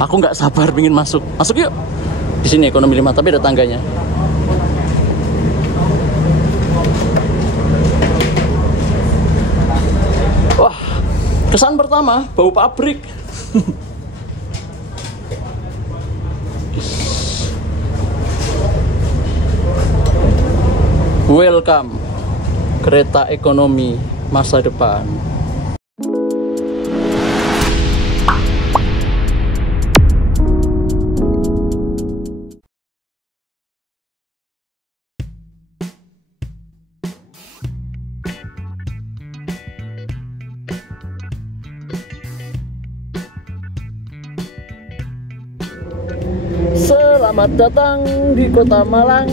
Aku nggak sabar pengen masuk. Masuk yuk. Di sini ekonomi 5 tapi ada tangganya. Wah, kesan pertama bau pabrik. Welcome kereta ekonomi masa depan. Selamat datang di Kota Malang.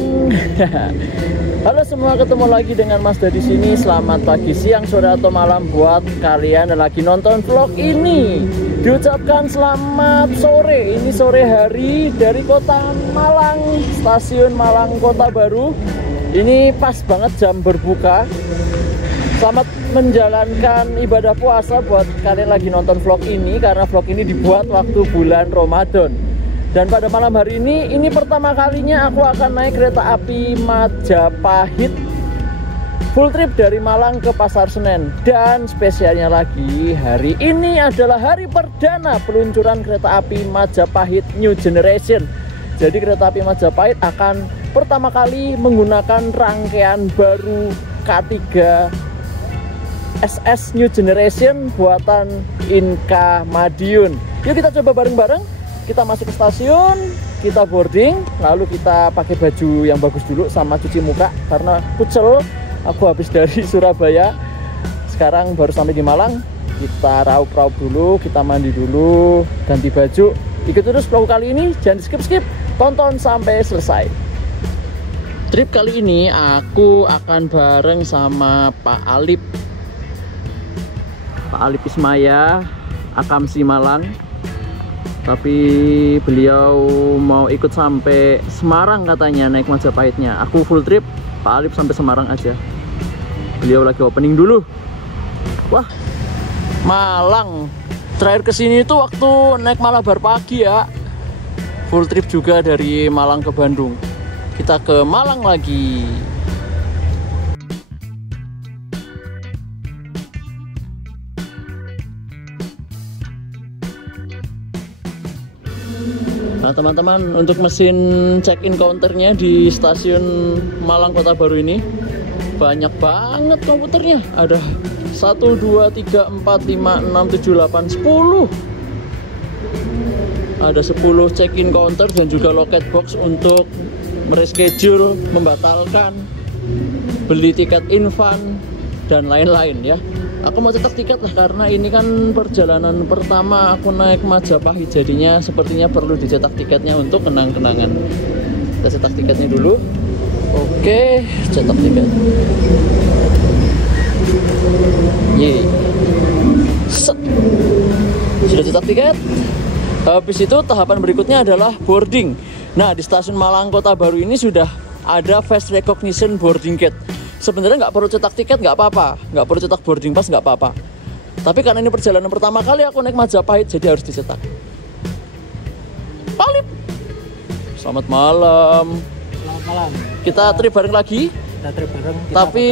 Halo semua, ketemu lagi dengan Mas di sini. Selamat pagi, siang, sore atau malam buat kalian yang lagi nonton vlog ini. Diucapkan selamat sore. Ini sore hari dari Kota Malang, Stasiun Malang Kota Baru. Ini pas banget jam berbuka. Selamat menjalankan ibadah puasa buat kalian lagi nonton vlog ini, karena vlog ini dibuat waktu bulan Ramadan. Dan pada malam hari ini pertama kalinya aku akan naik kereta api Majapahit full trip dari Malang ke Pasar Senen. Dan spesialnya lagi, hari ini adalah hari perdana peluncuran kereta api Majapahit New Generation. Jadi kereta api Majapahit akan pertama kali menggunakan rangkaian baru K3 SS New Generation buatan Inka Madiun. Yuk kita coba bareng-bareng. Kita masuk ke stasiun, kita boarding, lalu kita pakai baju yang bagus dulu sama cuci muka karena kucel. Aku habis dari Surabaya, sekarang baru sampai di Malang. Kita raup-raup dulu, kita mandi dulu, ganti baju. Ikut terus vlog kali ini, jangan skip-skip, tonton sampai selesai. Trip kali ini aku akan bareng sama Pak Alip. Pak Alip Ismaya, Akamsi Malang. Tapi beliau mau ikut sampai Semarang katanya naik Majapahitnya. Aku full trip, Pak Alip sampai Semarang aja. Beliau lagi opening dulu. Wah, Malang. Terakhir kesini itu waktu naik Malabar pagi ya. Full trip juga dari Malang ke Bandung. Kita ke Malang lagi. Nah teman-teman, untuk mesin check-in counternya di stasiun Malang Kota Baru ini banyak banget komputernya. Ada 1, 2, 3, 4, 5, 6, 7, 8, 10. Ada 10 check-in counter dan juga loket box untuk mereschedule, membatalkan, beli tiket infan, dan lain-lain ya. Aku mau cetak tiket lah karena ini kan perjalanan pertama aku naik Majapahit, jadinya sepertinya perlu dicetak tiketnya untuk kenang-kenangan. Kita cetak tiketnya dulu. Oke, cetak tiket. Yeay. Set. Sudah cetak tiket. Habis itu tahapan berikutnya adalah boarding. Nah, di stasiun Malang Kota Baru ini sudah ada face recognition boarding gate. Sebenarnya nggak perlu cetak tiket, nggak apa-apa, nggak perlu cetak boarding pass, nggak apa-apa. Tapi karena ini perjalanan pertama kali aku naik Majapahit, jadi harus dicetak. Palip. Selamat malam. Selamat malam. Kita trip bareng lagi. Kita trip bareng. Tapi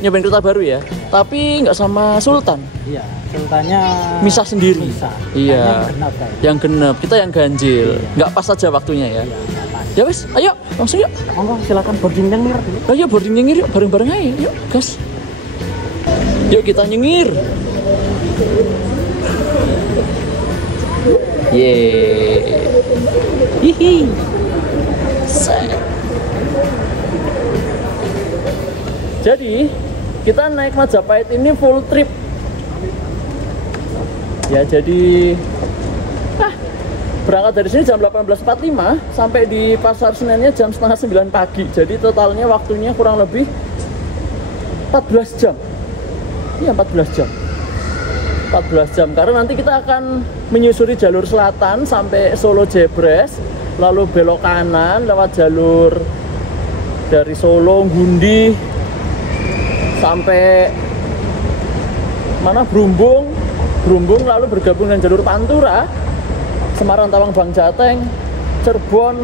nyobain kereta baru ya. Tapi nggak sama Sultan. Iya, Sultannya misah sendiri. Misah. Iya. Yang genep, kita yang ganjil. Iya. Nggak pas aja waktunya ya. Iya, ya wes, ayo langsung yuk. Monggo silakan boarding nyengir dulu. Ayo boarding nyengir yuk, bareng-bareng aja. Yuk, gas. Yuk kita nyengir. Yeay. Hihi. Set. Jadi kita naik Majapahit ini full trip. Ya jadi berangkat dari sini jam 18.45 sampai di Pasar Senennya jam setengah 9 pagi. Jadi totalnya waktunya kurang lebih 14 jam. Iya 14 jam. 14 jam karena nanti kita akan menyusuri jalur selatan sampai Solo Jebres, lalu belok kanan lewat jalur dari Solo Gundi sampai mana Brumbung lalu bergabung dengan jalur Pantura. Semarang Tawang Bang Jateng, Cirebon,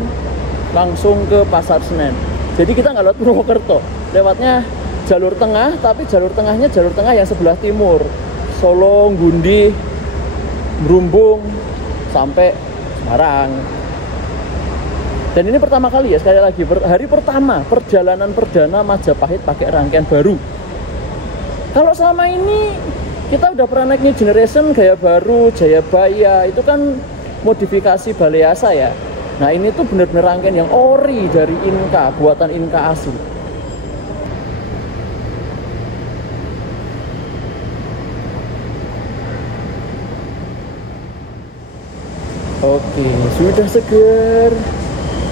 langsung ke Pasar Senen. Jadi kita nggak lewat Purwokerto, lewatnya jalur tengah, tapi jalur tengahnya jalur tengah yang sebelah timur, Solo, Gundi, Brumbung, sampai Semarang. Dan ini pertama kali ya, sekali lagi, hari pertama perjalanan perdana Majapahit pakai rangkaian baru. Kalau selama ini kita udah pernah naik New Generation, Gaya Baru, Jayabaya, itu kan modifikasi Baleasa ya. Nah ini tuh bener-bener rangkaian yang ori dari Inka, buatan Inka asli. Oke, sudah segar,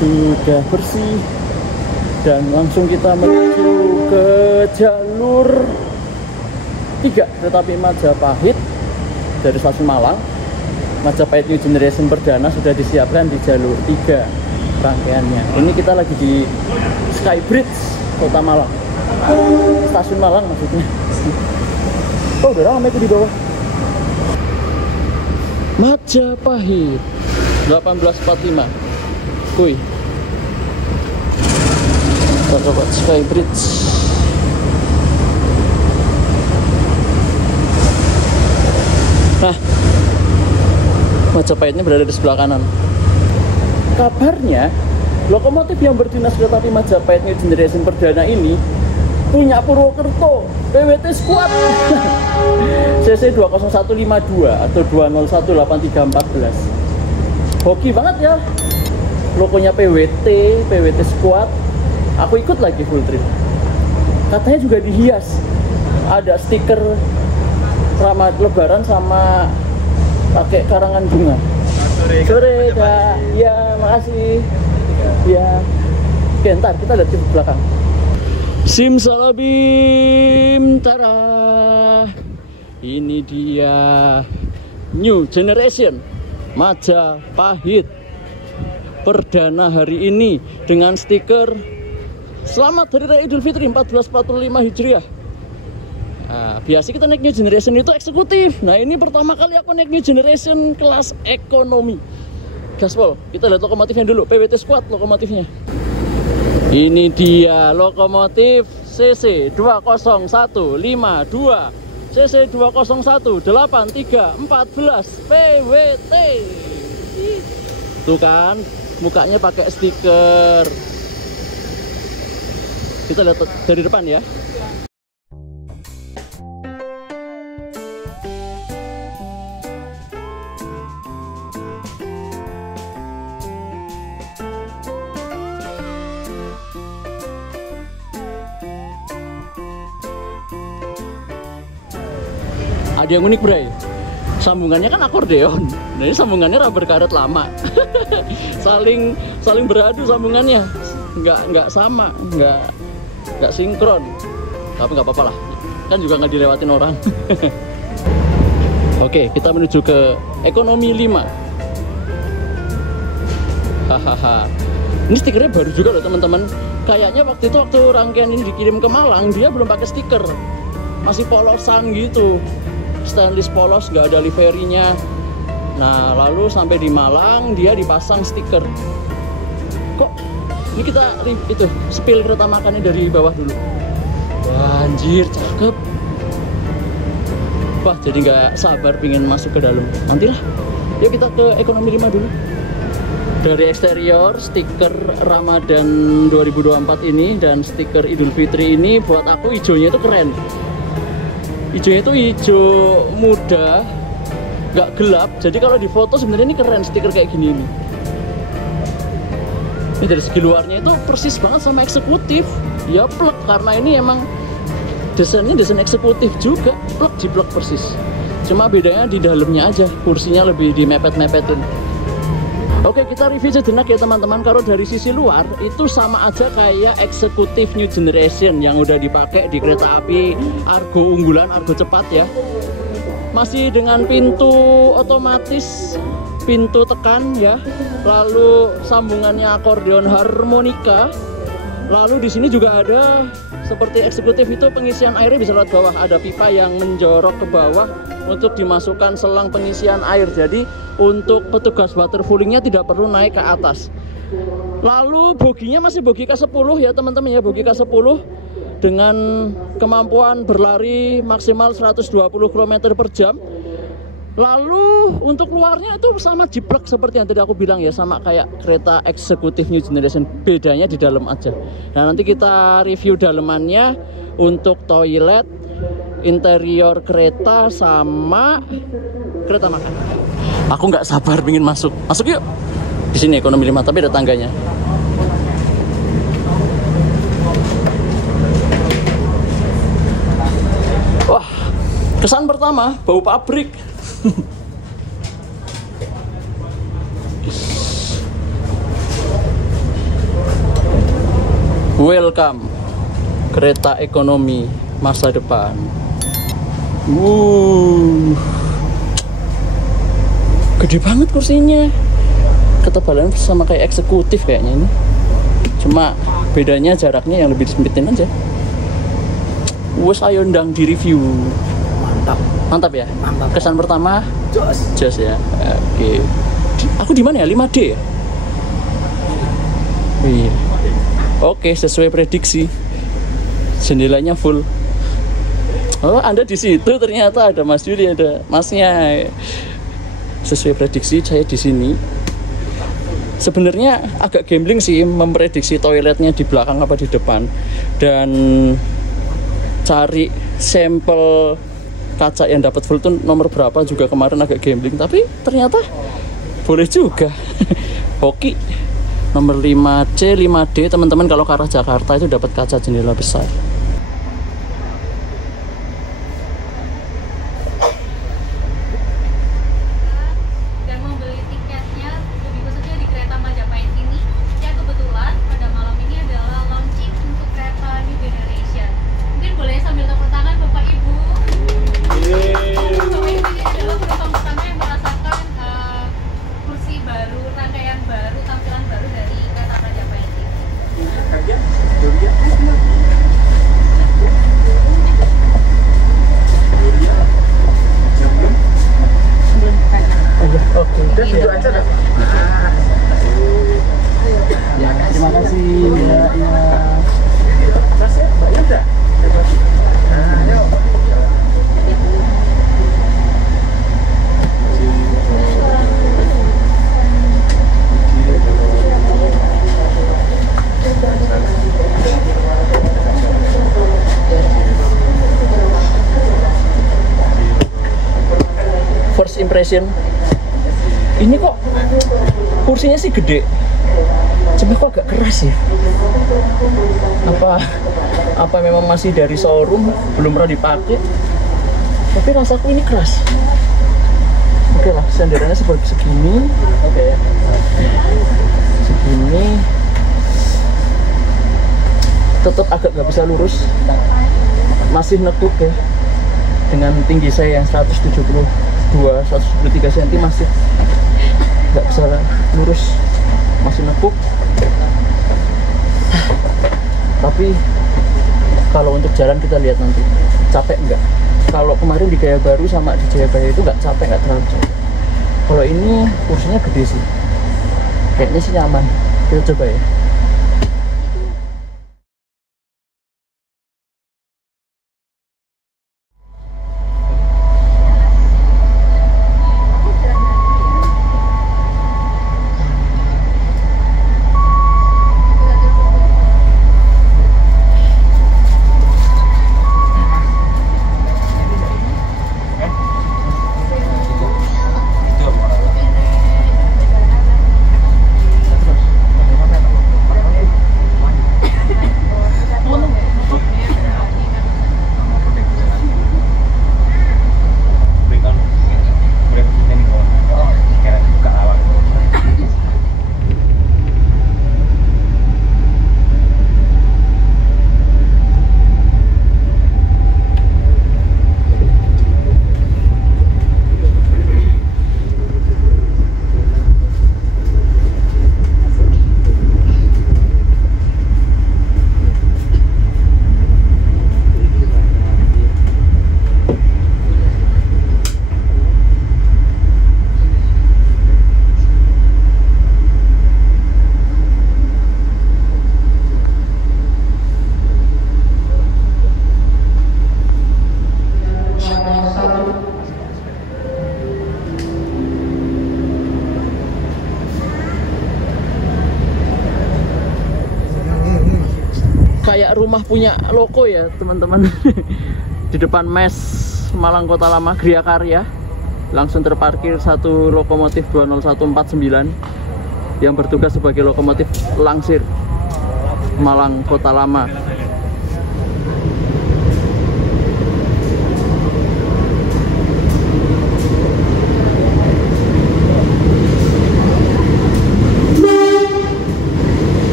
sudah bersih, dan langsung kita menuju ke jalur 3 kereta api Majapahit dari stasiun Malang. Majapahit New Generation perdana sudah disiapkan di jalur 3 rangkaiannya. Ini kita lagi di Skybridge Kota Malang, stasiun Malang maksudnya. Oh udah ramai tuh di bawah. Majapahit 1845. Kuy. Kita coba Skybridge. Nah, Majapahitnya berada di sebelah kanan. Kabarnya lokomotif yang berdinas kereta api Majapahit New Generation perdana ini punya Purwokerto, PWT Squad. CC 20152 atau 2018314. Hoki banget ya. Logonya PWT Squad. Aku ikut lagi full trip. Katanya juga dihias. Ada stiker Selamat Lebaran sama pakai karangan bunga. Sore, Kak. Ya, makasih. Ya. Oke, ntar kita lihat di belakang. Simsalabim, tara. Ini dia New Generation Majapahit perdana hari ini dengan stiker Selamat Hari Raya Idul Fitri 1445 Hijriah. Nah, biasa kita naik New Generation itu eksekutif. Nah ini pertama kali aku naik New Generation kelas ekonomi. Gaspol, kita lihat lokomotifnya dulu. PWT Squad lokomotifnya. Ini dia lokomotif CC 20152 CC 2018314 PWT. Tuh kan, mukanya pakai stiker. Kita lihat dari depan ya. Ada yang unik, Bray. Sambungannya kan akordeon. Nah, ini sambungannya rubber karet lama. saling beradu sambungannya. Nggak sama, nggak sinkron. Tapi nggak apa-apa lah. Kan juga nggak dilewatin orang. Oke, kita menuju ke ekonomi 5. Hahaha. Ini stikernya baru juga loh, teman-teman. Kayaknya waktu rangkaian ini dikirim ke Malang, dia belum pakai stiker. Masih polosan gitu. Stainless polos, nggak ada liverinya. Nah lalu sampai di Malang dia dipasang stiker. Kok ini kita itu spill kereta makannya dari bawah dulu. Wah, anjir cakep. Wah jadi nggak sabar pingin masuk ke dalam. Nantilah. Yuk kita ke ekonomi 5 dulu. Dari eksterior stiker Ramadan 2024 ini dan stiker Idul Fitri ini buat aku hijaunya itu keren. Hijaunya itu hijau muda, nggak gelap. Jadi kalau di foto sebenarnya ini keren stiker kayak gini ini. Ini dari segi luarnya itu persis banget sama eksekutif. Ya plek karena ini emang desainnya desain eksekutif juga. Plek jiplek persis. Cuma bedanya di dalamnya aja, kursinya lebih dimepet-mepetin. Oke, kita review sejenak ya teman-teman. Kalau dari sisi luar itu sama aja kayak eksekutif New Generation yang udah dipakai di kereta api Argo unggulan, Argo cepat ya. Masih dengan pintu otomatis, pintu tekan ya. Lalu sambungannya akordeon harmonika. Lalu di sini juga ada seperti eksekutif itu pengisian airnya bisa lewat bawah. Ada pipa yang menjorok ke bawah untuk dimasukkan selang pengisian air. Jadi untuk petugas waterfoolingnya tidak perlu naik ke atas. Lalu boginya masih bogi K10 ya teman-teman ya, bogi K10 dengan kemampuan berlari maksimal 120 km per jam. Lalu untuk luarnya itu sama jiplek seperti yang tadi aku bilang ya, sama kayak kereta eksekutif New Generation, bedanya di dalam aja. Nah nanti kita review dalemannya untuk toilet, interior kereta, sama kereta makan. Aku nggak sabar pengen masuk yuk. Di sini ekonomi 5 tapi ada tangganya. Wah, kesan pertama bau pabrik. Welcome kereta ekonomi masa depan. Gede banget kursinya. Ketebalan sama kayak eksekutif kayaknya ini. Cuma bedanya jaraknya yang lebih disempitin aja. Wes ayo ndang di review. Mantap ya? Mantap. Kesan pertama jos ya. Oke. Aku di mana ya? 5D ya? Iya. Oke, sesuai prediksi. Jendelanya full. Oh, Anda di situ ternyata ada Mas Yuri, ada Masnya. Sesuai prediksi saya di sini. Sebenarnya agak gambling sih memprediksi toiletnya di belakang apa di depan, dan cari sampel kaca yang dapat full tuh nomor berapa juga kemarin agak gambling, tapi ternyata boleh juga. Hoki nomor 5C 5D teman-teman, kalau ke arah Jakarta itu dapat kaca jendela besar. Terima kasih ya. First impression, ini kok kursinya sih gede, cuma kok agak keras ya. Apa memang masih dari showroom, belum pernah dipakai, tapi rasaku ini keras. Oke lah, senderannya seperti segini. Oke ya, segini tetap agak nggak bisa lurus, masih nekuk ya. Dengan tinggi saya yang 173 cm masih nggak bisa lurus, masih nekuk. Tapi kalau untuk jalan kita lihat nanti capek nggak. Kalau kemarin di Gaya Baru sama di Jayabaya itu nggak capek, nggak terlalu capek. Kalau ini kursinya gede sih, kayaknya sih nyaman. Kita coba ya. rumah punya loko ya teman-teman. Di depan mes Malang Kota Lama Gria Karya langsung terparkir satu lokomotif 20149 yang bertugas sebagai lokomotif langsir Malang Kota Lama.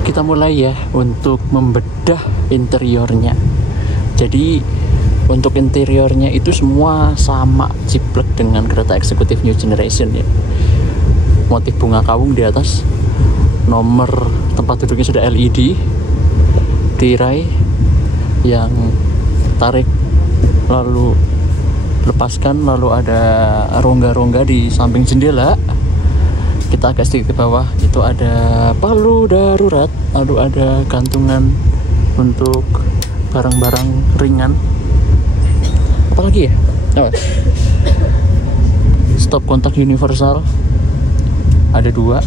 Kita mulai ya untuk membedah interiornya. Jadi untuk interiornya itu semua sama jiplek dengan kereta eksekutif New Generation ya. Motif bunga kawung di atas, nomor tempat duduknya sudah LED, tirai yang tarik lalu lepaskan, lalu ada rongga-rongga di samping jendela. Kita agak sedikit ke bawah, itu ada palu darurat, lalu ada gantungan untuk barang-barang ringan. Apalagi ya? Stop kontak universal ada 2.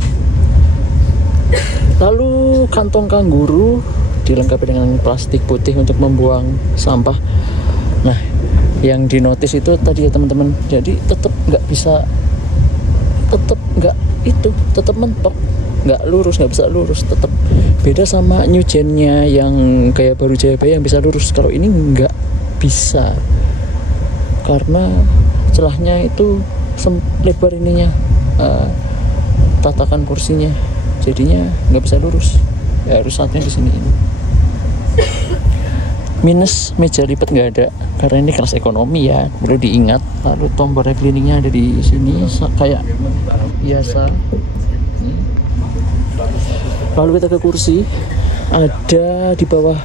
Lalu kantong kanguru dilengkapi dengan plastik putih untuk membuang sampah. Nah, yang dinotis itu tadi ya teman-teman, jadi tetap nggak bisa, tetap nggak itu, tetap mentok, nggak lurus, nggak bisa lurus, tetap beda sama new gen-nya yang kayak baru Jayabaya yang bisa lurus. Kalau ini nggak bisa karena celahnya itu lebar ininya, tatakan kursinya, jadinya nggak bisa lurus, ya harus saatnya di sini. Minus meja lipat nggak ada karena ini kelas ekonomi ya, perlu diingat. Lalu tombol recliningnya ada di sini kayak biasa. Lalu kita ke kursi, ada di bawah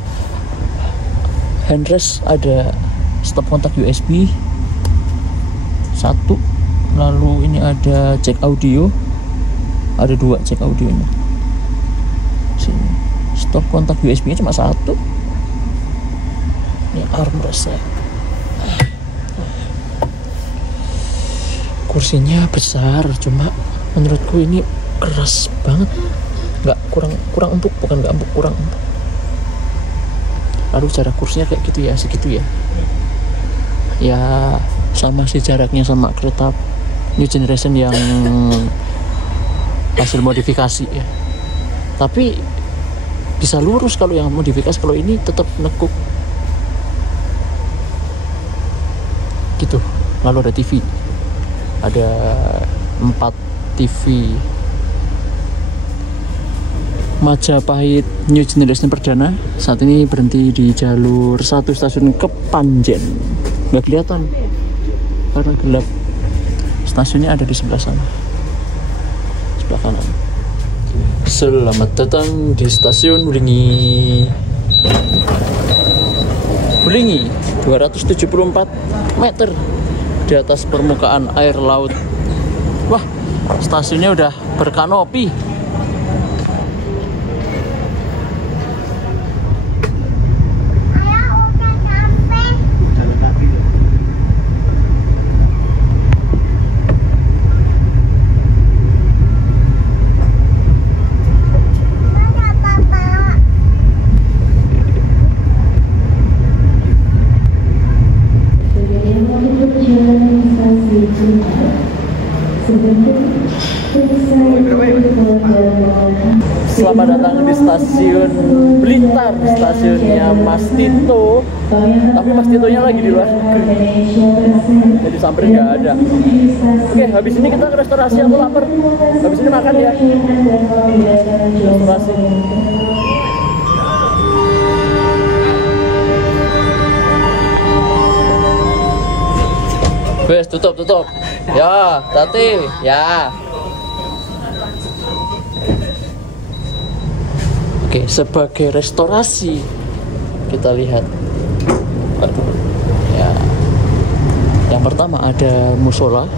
handrest ada stop kontak USB 1, lalu ini ada jack audio, ada 2 jack audionya. Sini stop kontak USB nya cuma 1. Ini armrest ya. Kursinya besar, cuma menurutku ini keras banget. Nggak, kurang empuk, bukan nggak empuk, kurang empuk. Lalu jarak kursinya kayak gitu ya, segitu ya. Ya sama sih jaraknya sama kereta New Generation yang hasil modifikasi ya. Tapi bisa lurus kalau yang modifikasi, kalau ini tetap nekuk gitu. Lalu ada TV, ada 4 TV. Majapahit New Generation Perdana saat ini berhenti di jalur 1 stasiun Kepanjen. Nggak kelihatan karena gelap. Stasiunnya ada di sebelah sana, sebelah kanan. Selamat datang di stasiun Wulingi. Wulingi 274 meter di atas permukaan air laut. Wah, stasiunnya udah berkanopi. Selamat datang di stasiun Blitar, stasiunnya Mas Tito. Tapi Mas Titonya lagi di luar negeri, jadi samperin nggak ada. Oke, habis ini kita ke restorasi atau lapar? Habis ini makan ya. Restorasi. Wes, tutup. Ya, Tati, ya. Oke, sebagai restorasi kita lihat. Aduh, ya. Yang pertama ada musola.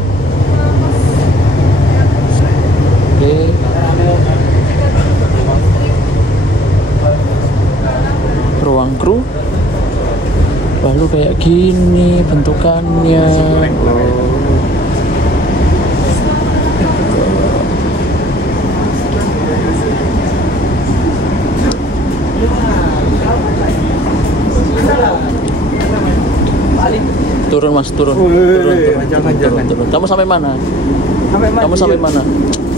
Oke. Ruang kru. Lalu kayak gini bentukannya. Turun mas, turun. Turun. Kamu sampai mana? Kamu sampai mana?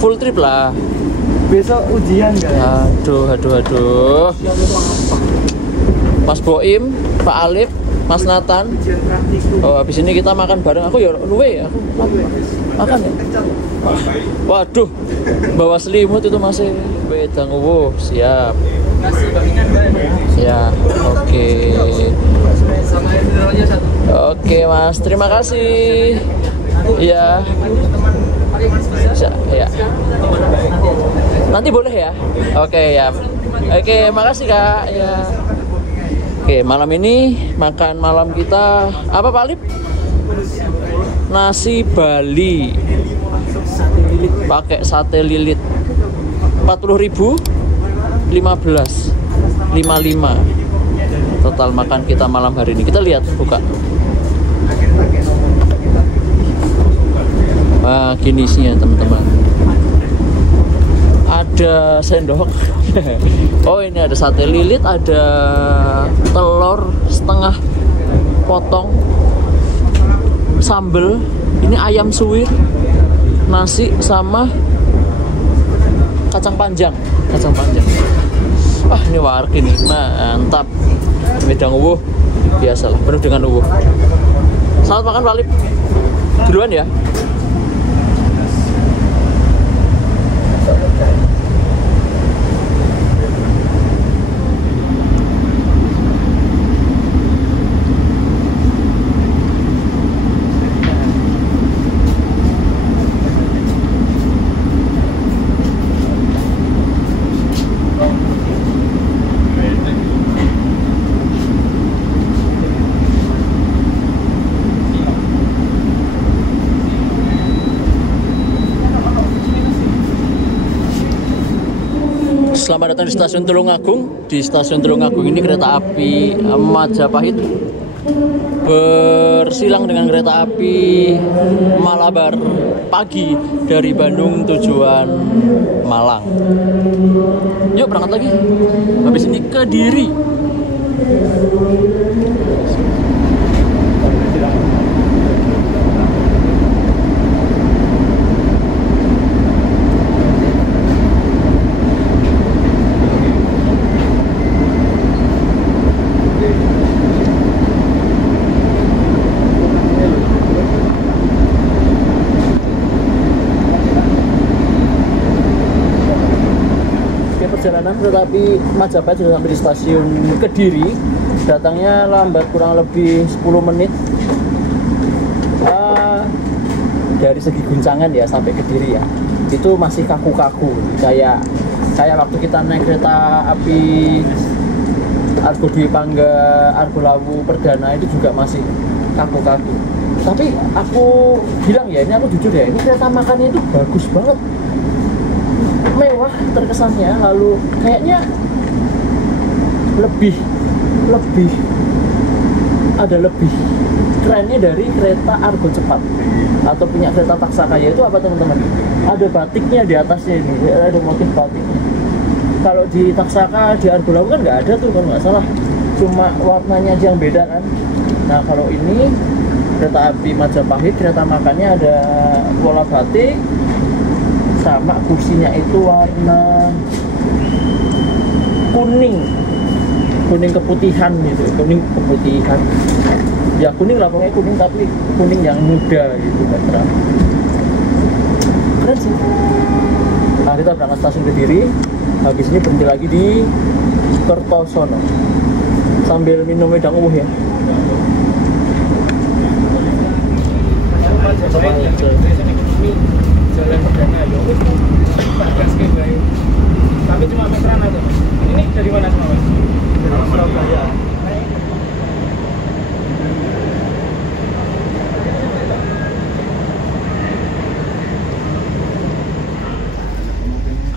Full trip lah. Besok ujian guys. Aduh. Mas Boim, Pak Alif, Mas Nathan. Oh, habis ini kita makan bareng. Aku ya luwe ya. Makan ya. Waduh, bawa selimut itu masih wedang. Siap. Ya, oke. Oke mas, terima kasih. Iya. Ya. Nanti boleh ya? Oke ya. Oke, makasih kak. Ya. Oke, malam ini makan malam kita apa Pak Lip? Nasi Bali pakai sate lilit. 40.000, 55 total makan kita malam hari ini. Kita lihat, buka. Nah, gini isinya teman-teman. Ada sendok. Oh, ini ada sate lilit, ada telur setengah potong, sambel, ini ayam suwir, nasi sama kacang panjang. Wah, ini warga nih, mantap. Wedang uwuh, biasalah, penuh dengan uwuh. Selamat makan Pak Lip. Duluan ya. Selamat datang di Stasiun Tulungagung. Di Stasiun Tulungagung ini kereta api Majapahit bersilang dengan kereta api Malabar pagi dari Bandung tujuan Malang. Yuk berangkat lagi. Habis ini ke Kediri. Perjalanan kereta api Majapahit sudah sampai di stasiun Kediri. Datangnya lambat kurang lebih 10 menit. Dari segi guncangan ya sampai Kediri ya, itu masih kaku-kaku. Kayak waktu kita naik kereta api Argo Dwi Pangga, Argo Lawu Perdana itu juga masih kaku-kaku. Tapi aku bilang ya, ini aku jujur ya, ini kereta makannya itu bagus banget. Mewah terkesannya, lalu kayaknya lebih kerennya dari kereta Argo Cepat atau punya kereta Taksakaya. Itu apa teman-teman? Ada batiknya di atasnya ini, ada motif batiknya. Kalau di Taksaka, di Argo Lawu kan nggak ada tuh kalau nggak salah, cuma warnanya aja yang beda kan. Nah kalau ini kereta api Majapahit, kereta makannya ada pola batik, sama kursinya itu warna kuning keputihan gitu, kuning keputihan ya, kuning lah pokoknya, kuning tapi kuning yang muda gitu, gak terang. Keren sih. Nah kita berangkat stasiun Kediri, habis ini berhenti lagi di Kertosono sambil minum wedang uwuh ya. Jalan perdana ya, tapi cuma meteran aja. Ini dari mana semua, Mas? Dari Surabaya.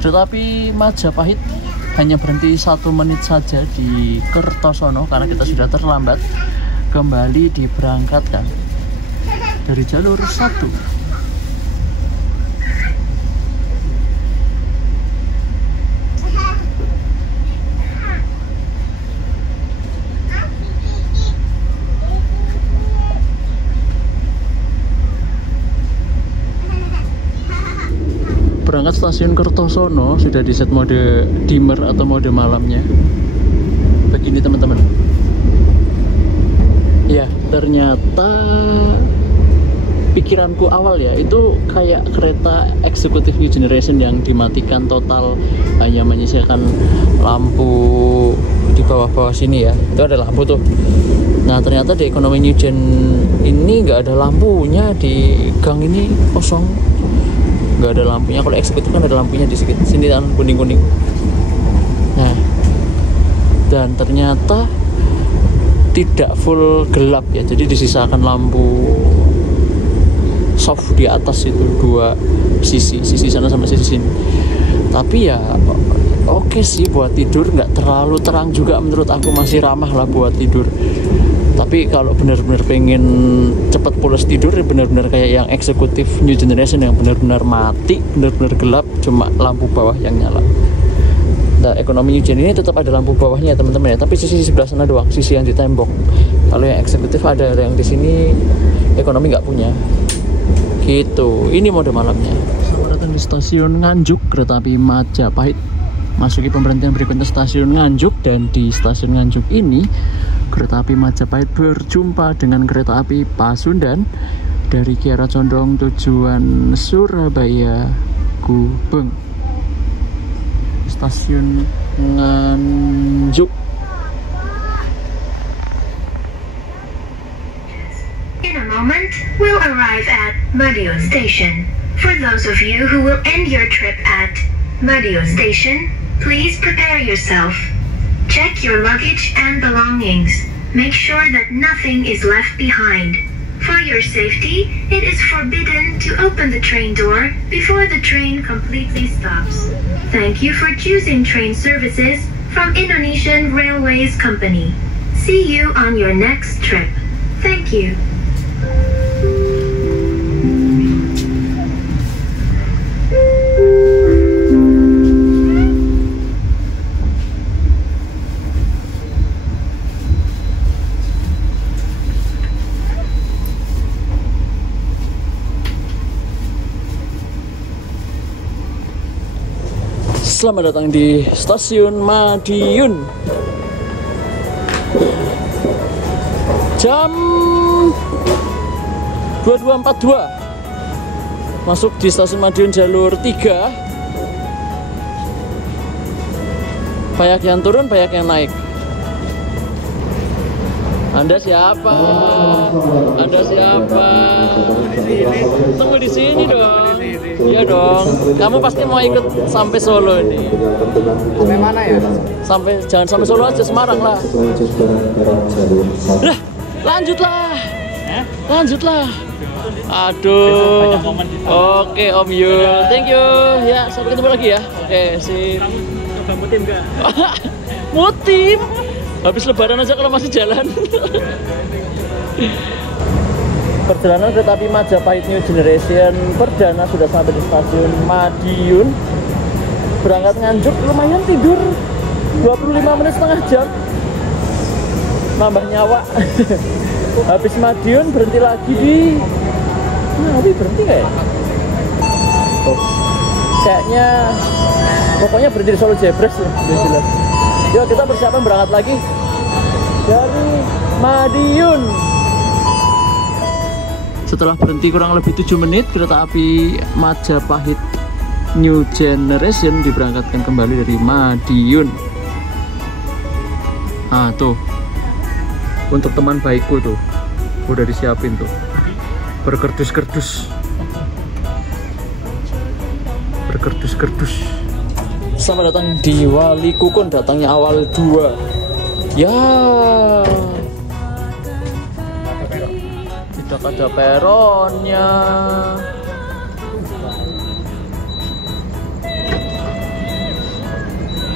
Kereta api Majapahit hanya berhenti 1 menit saja di Kertosono karena kita sudah terlambat. Kembali diberangkatkan dari jalur 1. Berangkat stasiun Kertosono sudah di set mode dimmer atau mode malamnya. Begini teman-teman. Ya, ternyata pikiranku awal ya itu kayak kereta eksekutif new generation yang dimatikan total, hanya menyisakan lampu di bawah-bawah sini ya. Itu ada lampu tuh. Nah, ternyata di ekonomi new gen ini nggak ada lampunya, di gang ini kosong. Nggak ada lampunya. Kalau eksekutif kan ada lampunya di sini kan kuning-kuning. Nah, dan ternyata tidak full gelap ya, jadi disisakan lampu soft di atas itu, 2 sisi sana sama sisi sini. Tapi ya oke sih buat tidur, nggak terlalu terang juga menurut aku, masih ramah lah buat tidur. Tapi kalau benar-benar pengen cepet pulas tidur, ya benar-benar kayak yang eksekutif new generation yang benar-benar mati, benar-benar gelap, cuma lampu bawah yang nyala. Nah, ekonomi new gen ini tetap ada lampu bawahnya ya teman-teman ya, tapi sisi sebelah sana doang, sisi yang di tembok. Kalau yang eksekutif ada yang di sini, ekonomi nggak punya. Gitu. Ini mode malamnya. Selamat datang di stasiun Nganjuk, kereta api Majapahit. Masuki pemberhentian berikutnya stasiun Nganjuk, dan di stasiun Nganjuk ini kereta api Majapahit berjumpa dengan kereta api Pasundan dari Kiara Condong tujuan Surabaya Gubeng. Stasiun Nganjuk. In a moment, we'll arrive at Madiun Station. For those of you who will end your trip at Madiun Station, please prepare yourself. Check your luggage and belongings. Make sure that nothing is left behind. For your safety, it is forbidden to open the train door before the train completely stops. Thank you for choosing train services from Indonesian Railways Company. See you on your next trip. Thank you. Selamat datang di stasiun Madiun. Jam 22.42. Masuk di stasiun Madiun jalur 3. Banyak yang turun, banyak yang naik. Anda siapa? Anda siapa? Tunggu di sini dong. Iya dong. Kamu pasti mau ikut sampai Solo ini. Sampai mana ya? Jangan sampai Solo aja, Semarang lah. Lah, lanjutlah. Aduh. Oke, Om Yul. Thank you. Ya, sampai ketemu lagi ya. Oke, sip. Kamu coba mutim nggak? Mutim. Habis lebaran aja kalau masih jalan. Perjalanan kereta api Majapahit New Generation perdana sudah sampai di stasiun Madiun. Berangkat Nganjuk, lumayan tidur 25 menit, setengah jam. Nambah nyawa. Habis Madiun berhenti lagi di berhenti nggak ya? Oh, kayaknya pokoknya berhenti di Solo Jebres ya, jelas. Yuk kita persiapan berangkat lagi dari Madiun. Setelah berhenti kurang lebih 7 menit, kereta api Majapahit New Generation diberangkatkan kembali dari Madiun. Ah tuh, untuk teman baikku tuh, udah disiapin tuh, berkerdus-kerdus. Selamat datang di Wali Kukun, datangnya awal 2. Ya, tidak ada peronnya.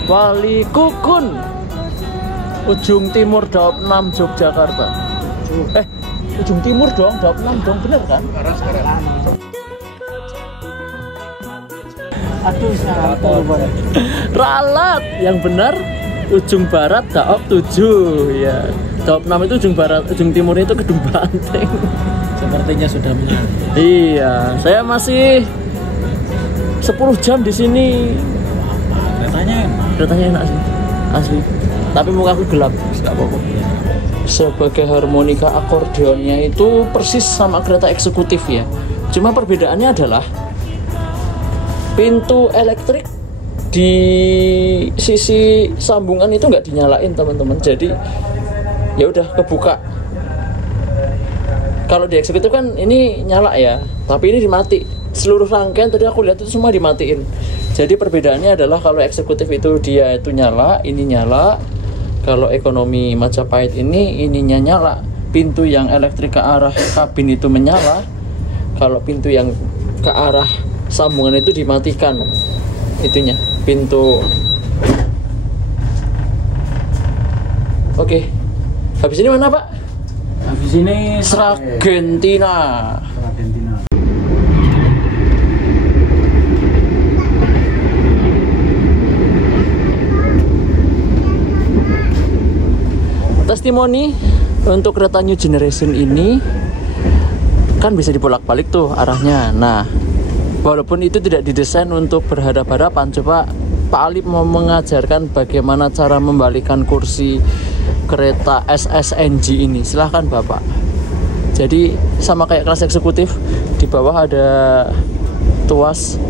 Wali Kukun, ujung timur Daop 6 Yogyakarta. Ujung timur dong, Daop 6 dong, bener kan? Aduh, Ralat, yang benar ujung barat Daop 7 ya. Daop 6 itu ujung barat, ujung timur itu Kedung Banteng. Sepertinya sudah menyala. Iya, saya masih 10 jam di sini. Keretanya enak sih, asli. Tapi mukaku gelap, nggak apa-apa. Sebagai harmonika akordeonnya itu persis sama kereta eksekutif ya. Cuma perbedaannya adalah pintu elektrik di sisi sambungan itu nggak dinyalain teman-teman. Jadi ya udah kebuka. Kalau di eksekutif kan ini nyala ya, tapi ini dimati. Seluruh rangkaian tadi aku lihat itu semua dimatiin. Jadi perbedaannya adalah kalau eksekutif itu dia itu nyala, ini nyala. Kalau ekonomi Majapahit ini ininya nyala. Pintu yang elektrik ke arah kabin itu menyala. Kalau pintu yang ke arah sambungan itu dimatikan. Itunya, pintu. Oke. Habis ini mana, Pak? Habis ini Sragentina. Testimoni untuk kereta New Generation ini kan bisa dibolak-balik tuh arahnya. Nah, walaupun itu tidak didesain untuk berhadap-hadapan, coba Pak Alip mau mengajarkan bagaimana cara membalikan kursi kereta SSNG ini. Silahkan Bapak. Jadi sama kayak kelas eksekutif, di bawah ada tuas,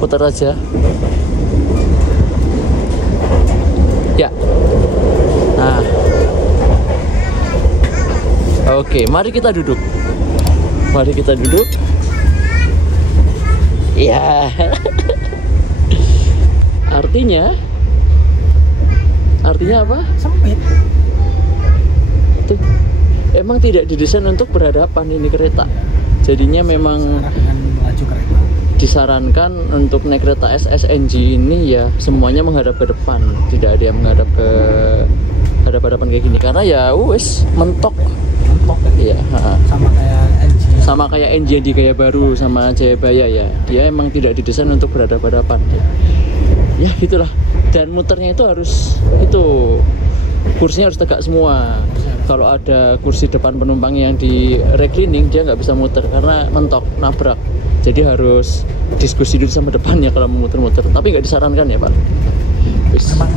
putar aja. Ya. Nah, oke, mari kita duduk. Mari kita duduk. Ya. Artinya apa? sempit. Tuh. Emang tidak didesain untuk berhadapan ini kereta. Jadinya memang Dengan laju kereta. disarankan untuk naik kereta SSNG ini ya semuanya menghadap ke depan, tidak ada yang menghadap ke hadapan kayak gini karena ya wes mentok ya. Sama kayak NG NG di Gaya Baru sama Jayabaya ya, dia emang tidak didesain untuk berhadapan ya gitulah. Dan muternya itu harus kursinya harus tegak semua. Kalau ada kursi depan penumpang yang di reclining dia nggak bisa muter karena mentok, nabrak. Jadi harus diskusi dulu sama depannya kalau mau muter-muter. Tapi nggak disarankan ya Pak. Memang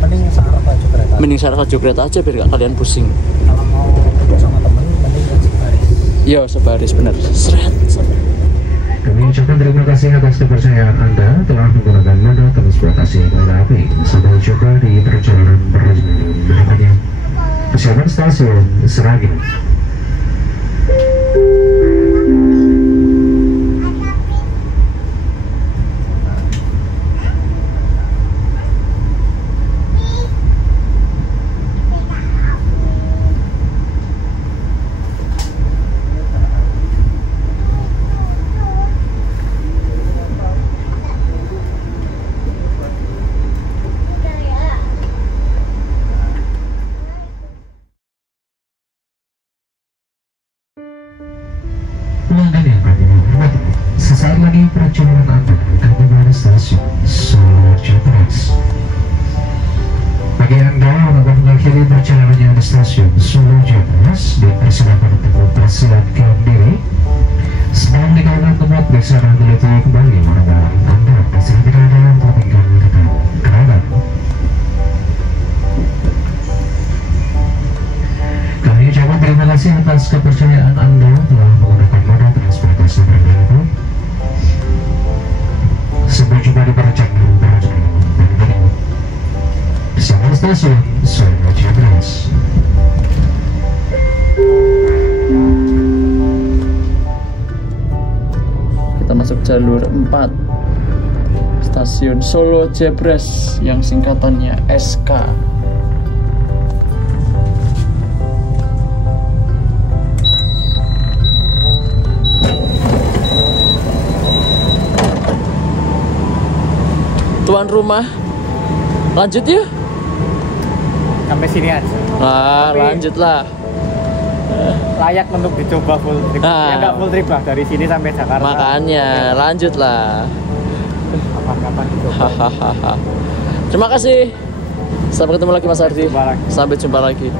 mending searah laju kereta. Mending searah laju kereta aja biar nggak kalian pusing. Kalau mau sama temen mending sebaris. Iya sebaris bener. Seret. Kami ucapkan terima kasih atas kepercayaan Anda telah menggunakan moda transportasi kereta api. Sampai jumpa di perjalanan berikutnya. Persiapan stasiun Sragen. Pelanggan yang kami hormati, sesaat lagi perjalanan Anda akan tiba di stasiun Solo Jepres. Bagi Anda yang akan mengakhiri perjalanannya di stasiun Solo Jepres, dipersilakan untuk mempersiapkan diri. Sebelum dikaitkan tempat bisa meneliti kembali barang-barang Anda pasien tidak ada yang tertinggal di dalam kerangan. Kami ucapkan terima kasih atas kepercayaan Anda telah menggunakan moda transportasi berbagai. Sampai jumpa di perjalanan berikutnya. Bersama stasiun Solo Jepres. Kita masuk jalur 4 Stasiun Solo Jebres yang singkatannya SK. Tuan rumah, lanjut yuk. Sampai sini aja. Nah, Tapi lanjutlah. layak untuk dicoba full trip. Ya nggak full trip lah, dari sini sampai Jakarta. Makanya, lanjutlah. Kapan-kapan dicoba. Hahaha. Terima kasih. Sampai ketemu lagi Mas Ardi. Jumpa lagi. Sampai jumpa lagi.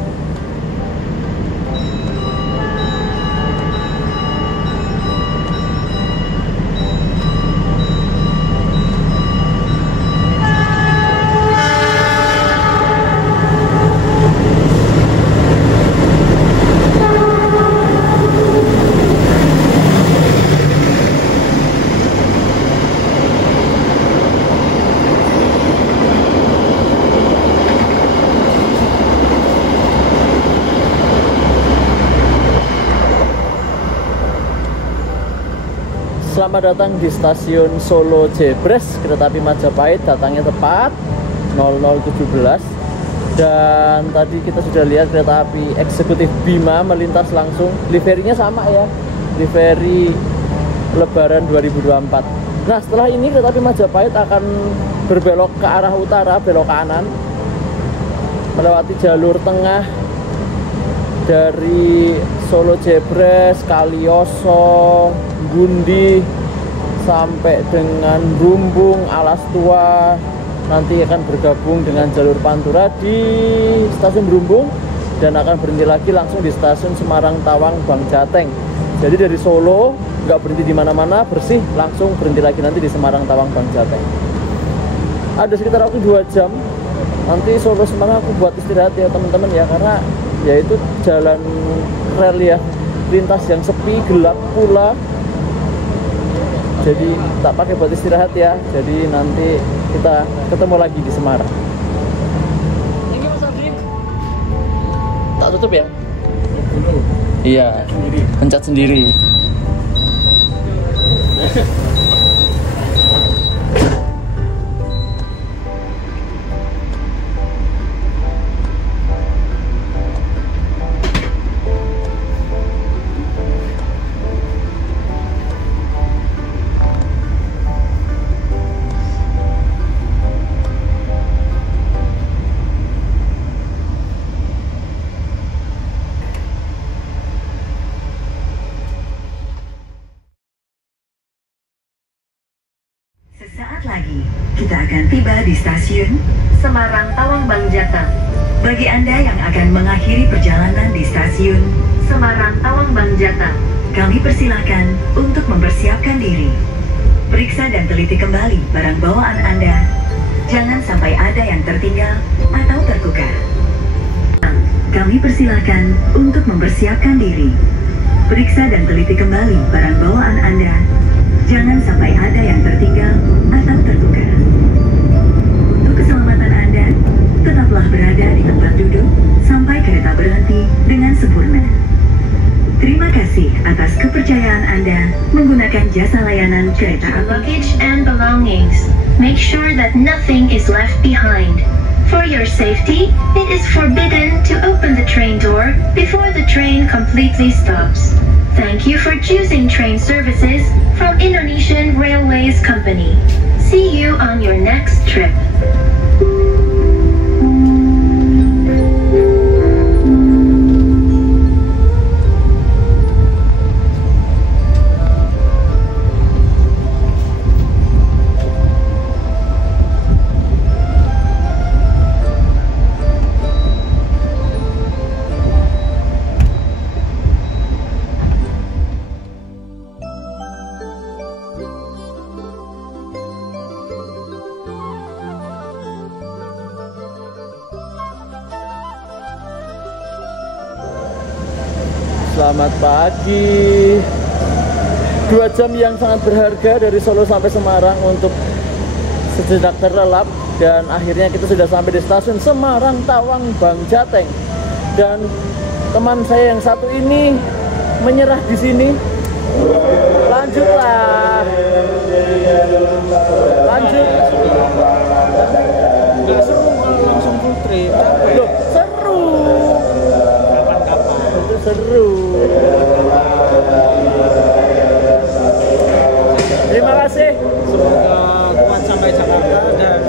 Selamat datang di stasiun Solo Jebres, kereta api Majapahit. Datangnya tepat 00:17. Dan tadi kita sudah lihat kereta api eksekutif Bima melintas langsung. Liverinya sama ya, livery Lebaran 2024. Nah, setelah ini kereta api Majapahit akan berbelok ke arah utara, belok kanan, melewati jalur tengah dari Solo Jebres, Kalioso, Gundi, sampai dengan Brumbung, Alas Tua. Nanti akan bergabung dengan jalur Pantura di stasiun Brumbung dan akan berhenti lagi langsung di stasiun Semarang Tawang Bang Jateng. Jadi dari Solo nggak berhenti di mana-mana, bersih langsung berhenti lagi nanti di Semarang Tawang Bang Jateng. Ada sekitar waktu 2 jam. Nanti Solo Semarang aku buat istirahat ya teman-teman ya, karena yaitu jalan rel ya, lintas yang sepi, gelap pula. Jadi tak pakai buat istirahat ya. Jadi nanti kita ketemu lagi di Semarang. Thank you Mas Ardi. Tak tutup ya? Iya. Pencet sendiri. Sesaat lagi, kita akan tiba di stasiun Semarang Tawang Bang Jateng. Bagi Anda yang akan mengakhiri perjalanan di stasiun Semarang Tawang Bang Jateng, kami persilahkan untuk mempersiapkan diri. Periksa dan teliti kembali barang bawaan Anda. Jangan sampai ada yang tertinggal atau tertukar. Kami persilahkan untuk mempersiapkan diri. Periksa dan teliti kembali barang bawaan Anda. Jangan sampai ada yang tertinggal atau tertukar. Untuk keselamatan Anda, tetaplah berada di tempat duduk sampai kereta berhenti dengan sempurna. Terima kasih atas kepercayaan Anda menggunakan jasa layanan kereta your api. luggage and belongings. Make sure that nothing is left behind. For your safety, it is forbidden to open the train door before the train completely stops. Thank you for choosing train services from Indonesian Railways Company. See you on your next trip. Selamat pagi. 2 jam yang sangat berharga dari Solo sampai Semarang untuk sejenak terlelap, dan akhirnya kita sudah sampai di stasiun Semarang Tawang Bang Jateng. Dan teman saya yang satu ini menyerah di sini. Lanjutlah. Lanjut. Nggak seru kalau langsung full trip. Loh, seru. Kapan-kapan. Itu seru. Terima kasih. Semoga kuat sampai Jakarta dan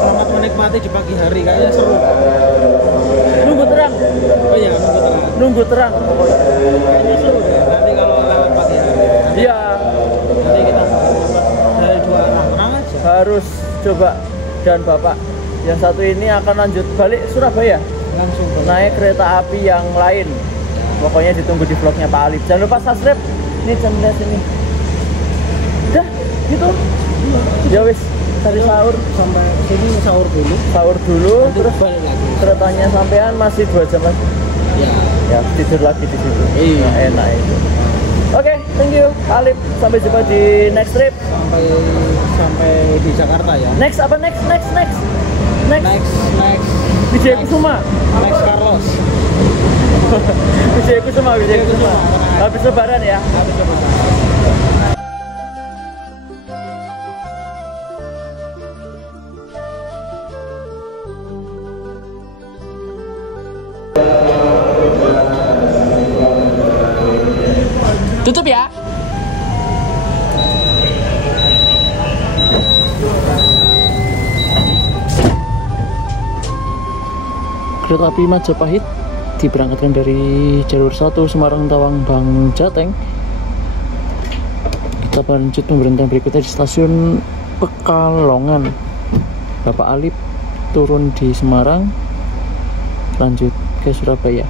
selamat menikmati di pagi hari. Kayaknya seru. Nunggu terang. Oh iya, nunggu terang. Nunggu terang pokoknya. Kayaknya seru deh. Nanti kalau lewat pagi hari. Iya, Nanti kita dari dua arah menang aja. harus coba. Dan Bapak yang satu ini akan lanjut balik Surabaya. Langsung balik. Naik kereta api yang lain. Pokoknya ditunggu di vlognya Pak Alip. Jangan lupa subscribe. Ini channel sini. Udah, gitu. Ya wis, cari sahur. Sampai sini sahur dulu. Sahur dulu, Nanti terus balik lagi. keretanya sampean masih 2 jam lagi. Ya. Ya, tidur lagi di situ. Iya. Nah, enak itu. Oke, thank you Pak Alip. Sampai jumpa di next trip. Sampai di Jakarta ya. Next apa next? Next Wijaya Kusuma. Next Carlos. Wijaya Kusuma. Habis lebaran ya. Habis lebaran. Tutup ya. Kereta api Majapahit diberangkatkan dari jalur 1 Semarang Tawang Bang Jateng. Kita lanjut pemberhentian berikutnya di stasiun Pekalongan. Bapak Alip turun di Semarang, lanjut ke Surabaya.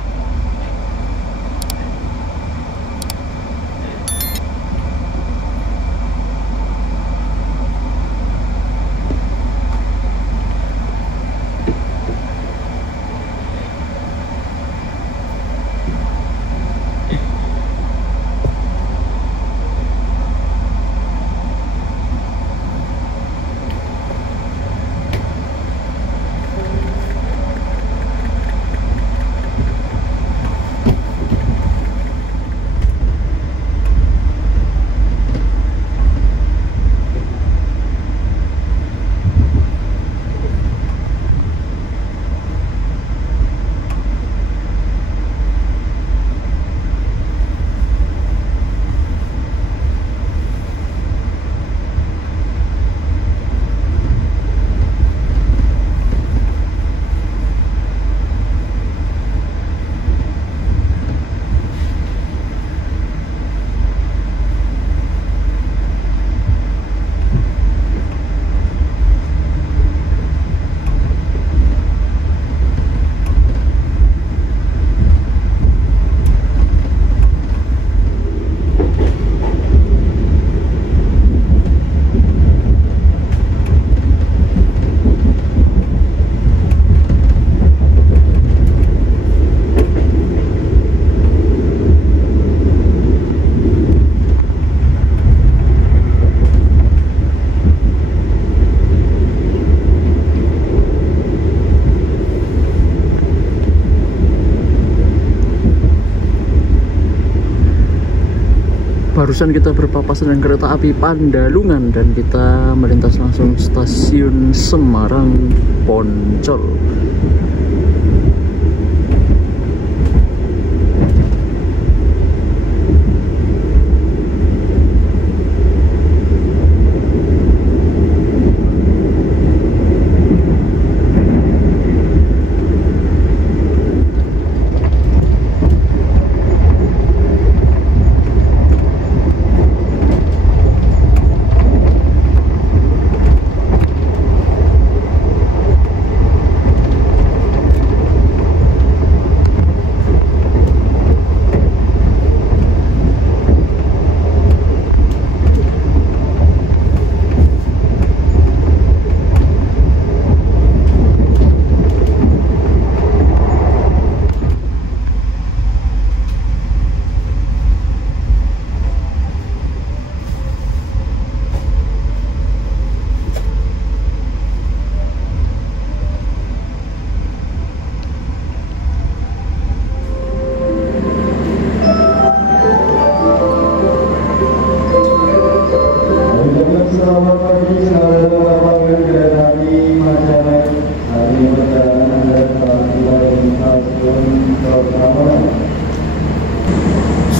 Barusan kita berpapasan dengan kereta api Pandalungan dan kita melintas langsung stasiun Semarang Poncol.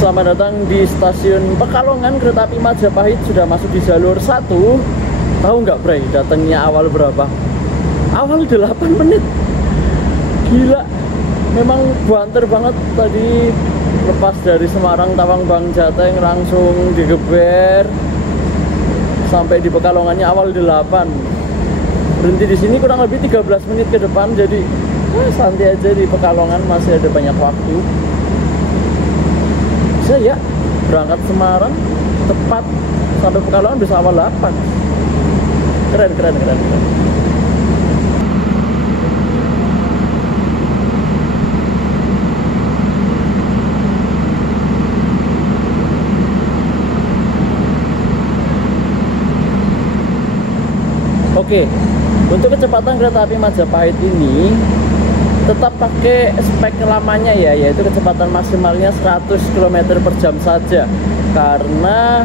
Selamat datang di stasiun Pekalongan. Kereta api Majapahit sudah masuk di jalur 1. Tahu nggak Bray, datangnya awal berapa? Awal 8 menit. Gila, memang banter banget. Tadi lepas dari Semarang Tawang Bang Jateng langsung digeber sampai di Pekalongannya awal 8. Berhenti di sini kurang lebih 13 menit ke depan, jadi santai aja di Pekalongan, masih ada banyak waktu. Bisa ya berangkat Semarang tepat sampai Pekalongan bisa awal 8. Keren. Oke, untuk kecepatan kereta api Majapahit ini tetap pakai spek lamanya ya, yaitu kecepatan maksimalnya 100 km per jam saja. Karena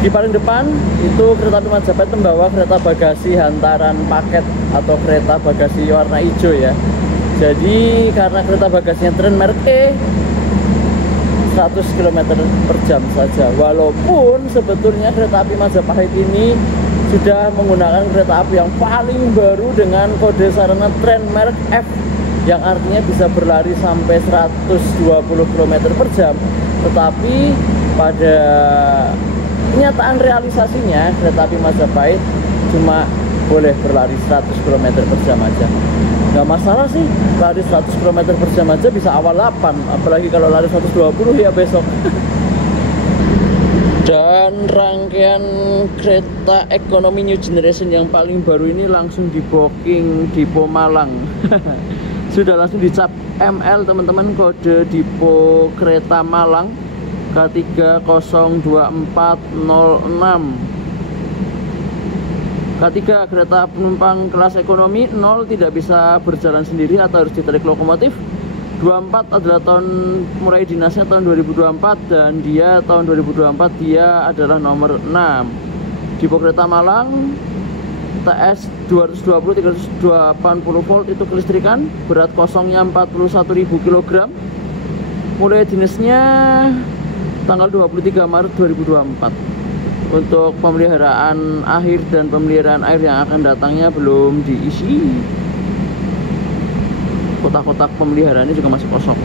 di paling depan itu kereta api Majapahit membawa kereta bagasi hantaran paket atau kereta bagasi warna hijau ya. Jadi karena kereta bagasinya Trend merek E, 100 km per jam saja. Walaupun sebetulnya kereta api Majapahit ini sudah menggunakan kereta api yang paling baru dengan kode sarana Trend merek F, yang artinya bisa berlari sampai 120 km per jam. Tetapi pada kenyataan realisasinya kereta api Majapahit cuma boleh berlari 100 km per jam aja. Nggak masalah sih, lari 100 km per jam aja bisa awal 8, apalagi kalau lari 120 ya besok. Dan rangkaian kereta ekonomi New Generation yang paling baru ini langsung di booking di Malang. Sudah langsung dicap ML teman-teman, kode Dipo Kereta Malang K3024006. K3 kereta penumpang kelas ekonomi 0 tidak bisa berjalan sendiri atau harus ditarik lokomotif. 24 adalah tahun mulai dinasnya tahun 2024 dan dia tahun 2024 dia adalah nomor 6. Dipo Kereta Malang TS 220 380 volt itu kelistrikan, berat kosongnya 41.000 kg. Mulai dinasnya tanggal 23 Maret 2024. Untuk pemeliharaan akhir dan pemeliharaan air yang akan datangnya belum diisi. Kotak-kotak pemeliharaannya juga masih kosong.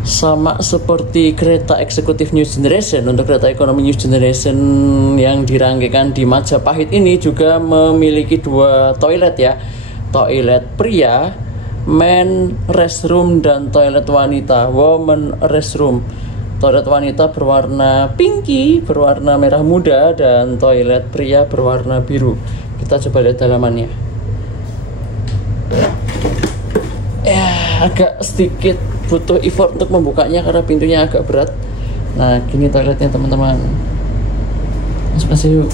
Sama seperti kereta eksekutif New Generation, untuk kereta ekonomi New Generation yang dirangkaikan di Majapahit ini juga memiliki 2 toilet ya. Toilet pria, men restroom, dan toilet wanita, woman restroom. Toilet wanita berwarna pinky, berwarna merah muda, dan toilet pria berwarna biru. Kita coba lihat dalamannya. Agak sedikit butuh effort untuk membukanya karena pintunya agak berat. Nah, gini toiletnya teman-teman. Masuk yuk.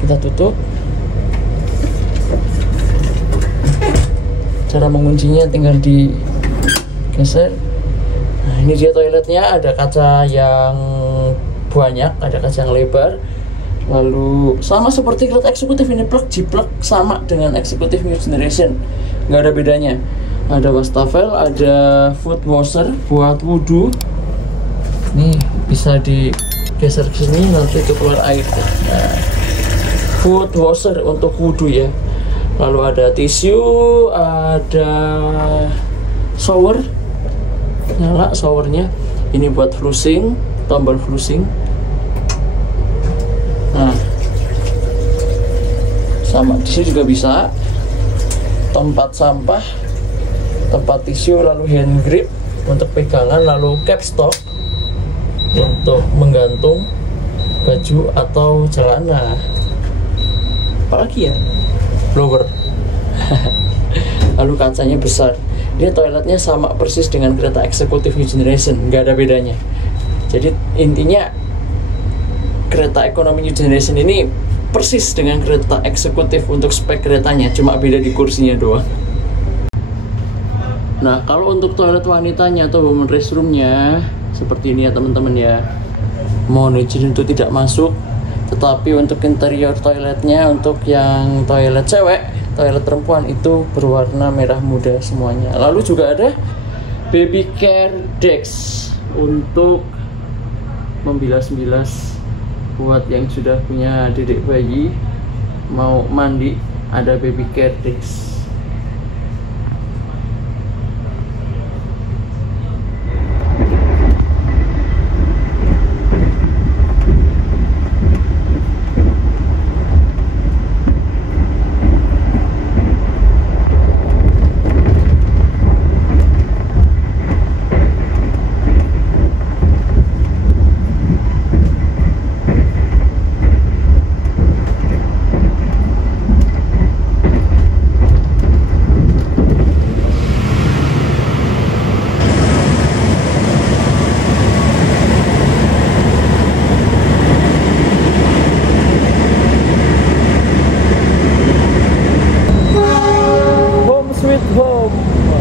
Kita tutup. Cara menguncinya tinggal digeser. Nah, ini dia toiletnya. Ada kaca yang banyak, ada kaca yang lebar. Lalu sama seperti kereta eksekutif ini, plug jiplek sama dengan eksekutif New Generation, nggak ada bedanya. Ada wastafel, ada foot washer buat wudhu. Nih bisa digeser ke sini, nanti itu keluar air. Nah, foot washer untuk wudhu ya. Lalu ada tisu, ada shower, nyala showernya. Ini buat flushing, tombol flushing. Nah, sama di sini juga bisa tempat sampah, tempat tisu, lalu hand grip untuk pegangan, lalu capstock untuk menggantung baju atau celana. Apalagi ya, blower. Lalu kacanya besar. Ini toiletnya sama persis dengan kereta eksekutif New Generation, nggak ada bedanya. Jadi intinya kereta ekonomi New Generation ini persis dengan kereta eksekutif untuk spek keretanya, cuma beda di kursinya doang. Nah, kalau untuk toilet wanitanya atau women restroomnya seperti ini ya teman-teman ya. Mohon izin untuk tidak masuk, tetapi untuk interior toiletnya, untuk yang toilet cewek, toilet perempuan itu berwarna merah muda semuanya. Lalu juga ada baby care Dex untuk membilas-bilas buat yang sudah punya dedek bayi mau mandi, ada baby care Dex.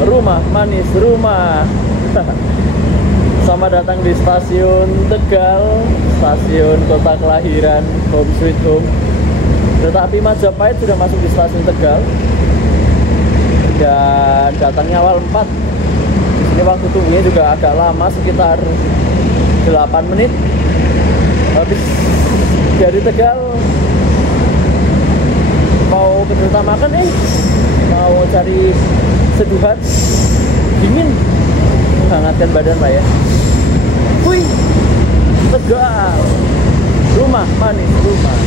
Rumah manis rumah. Selamat datang di stasiun Tegal, stasiun kota kelahiran, home sweet home. Kereta api Majapahit sudah masuk di stasiun Tegal dan datangnya awal 4. Di sini waktu tunggunya juga agak lama, sekitar 8 menit. Habis dari Tegal mau ke Delta makan, mau cari seduhan dingin, menghangatkan badan lah ya. Wih, Tegal, rumah manis rumah.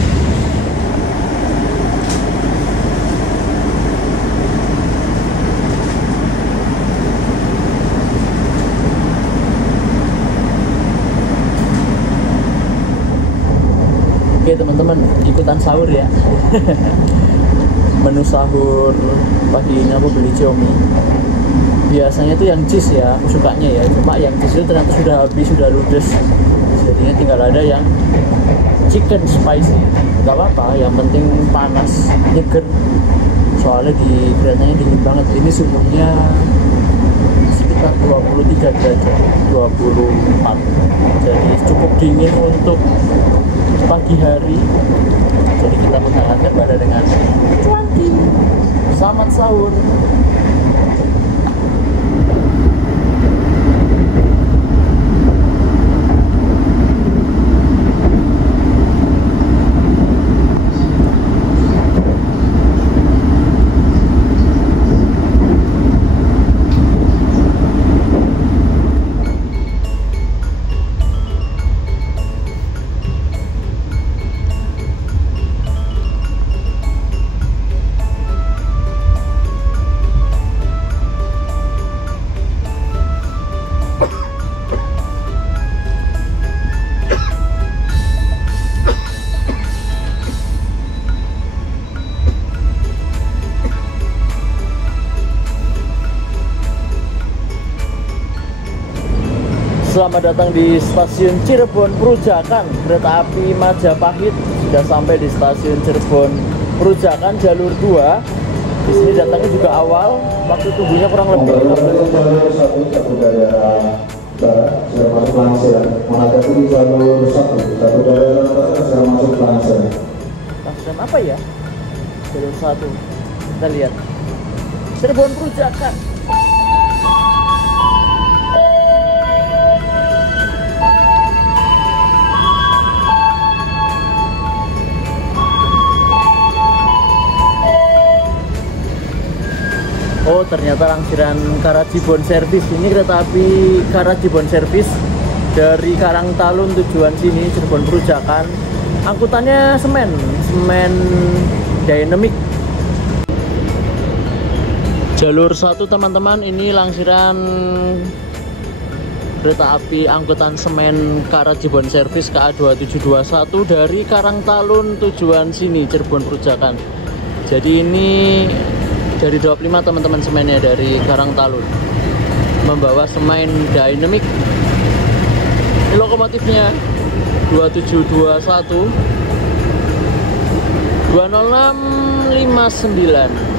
Oke teman-teman, ikutan sahur ya. Menu sahur pagi ini aku beli Xiaomi. Biasanya tuh yang cheese ya, aku sukanya ya. Cuma yang cheese itu ternyata sudah habis, sudah ludes. Jadinya tinggal ada yang chicken spicy. Gak apa-apa, yang penting panas, nyeger. Soalnya di keretanya dingin banget. Ini suhunya sekitar 23 derajat, 24. Jadi cukup dingin untuk pagi hari. Jadi kita menghangatkan badan dengan cuanki. Selamat sahur. Selamat datang di stasiun Cirebon Perujakan. Kereta api Majapahit sudah sampai di stasiun Cirebon Perujakan jalur 2. Di sini datangnya juga awal, waktu tunggunya kurang lebih 15 menit. Satu daerah barat sudah masuk langsir, menghadapi jalur 1 daerah atas sudah masuk langsir. Langsir apa ya? Jalur 1. Kita lihat. Cirebon Perujakan. Oh, ternyata langsiran Karajibon Service. Ini kereta api Karajibon Service dari Karangtalun tujuan sini Cirebon Perujakan. Angkutannya semen dynamic. Jalur 1 teman-teman, ini langsiran kereta api angkutan semen Karajibon Service KA2721 dari Karangtalun tujuan sini Cirebon Perujakan. Jadi ini dari 25 teman-teman semennya dari Karangtalun, membawa semen dynamic. Ini lokomotifnya 2721 20659.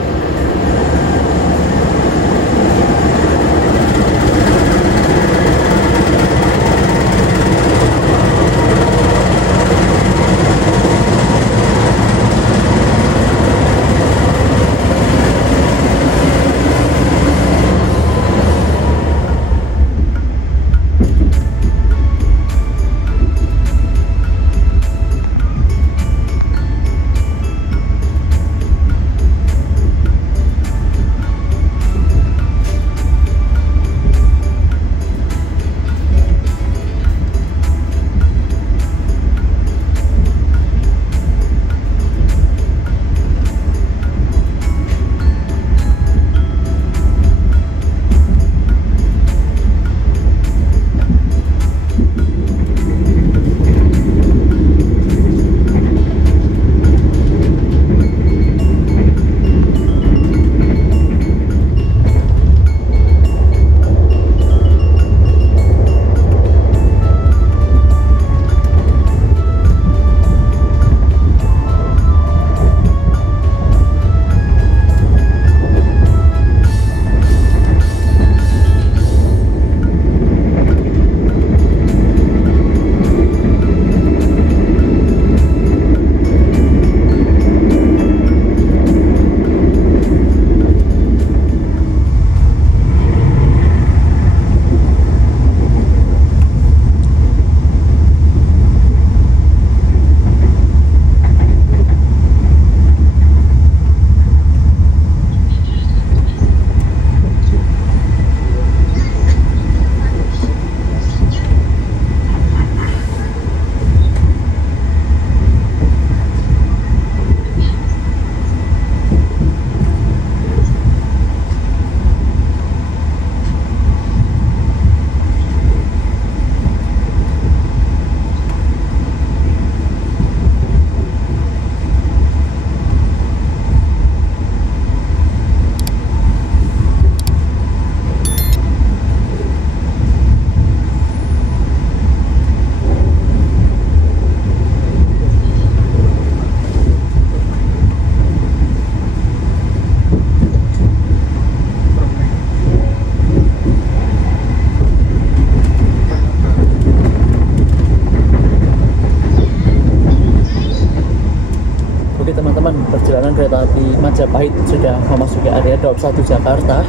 Majapahit sudah memasuki area Daup 1 Jakarta,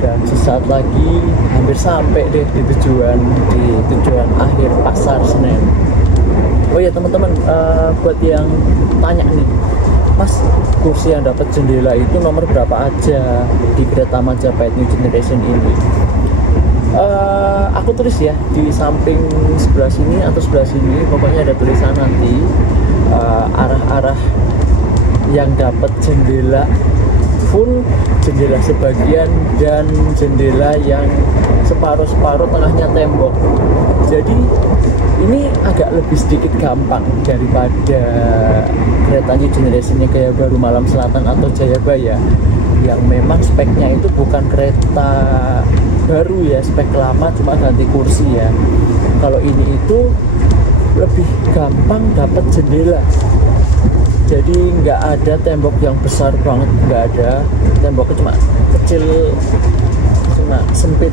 dan sesaat lagi hampir sampai deh di tujuan akhir Pasar Senen. Oh ya teman-teman, buat yang tanya nih, Mas, kursi yang dapat jendela itu nomor berapa aja di kereta Majapahit New Generation ini? Aku tulis ya di samping sebelah sini atau sebelah sini, pokoknya ada tulisan nanti arah-arah yang dapat jendela full, jendela sebagian, dan jendela yang separuh-separuh tengahnya tembok. Jadi ini agak lebih sedikit gampang daripada kereta New Generation-nya kayak Baru Malam Selatan atau Jayabaya, yang memang speknya itu bukan kereta baru ya, spek lama cuma ganti kursi ya. Kalau ini itu lebih gampang dapat jendela, jadi nggak ada tembok yang besar banget, nggak ada, temboknya cuma kecil, cuma sempit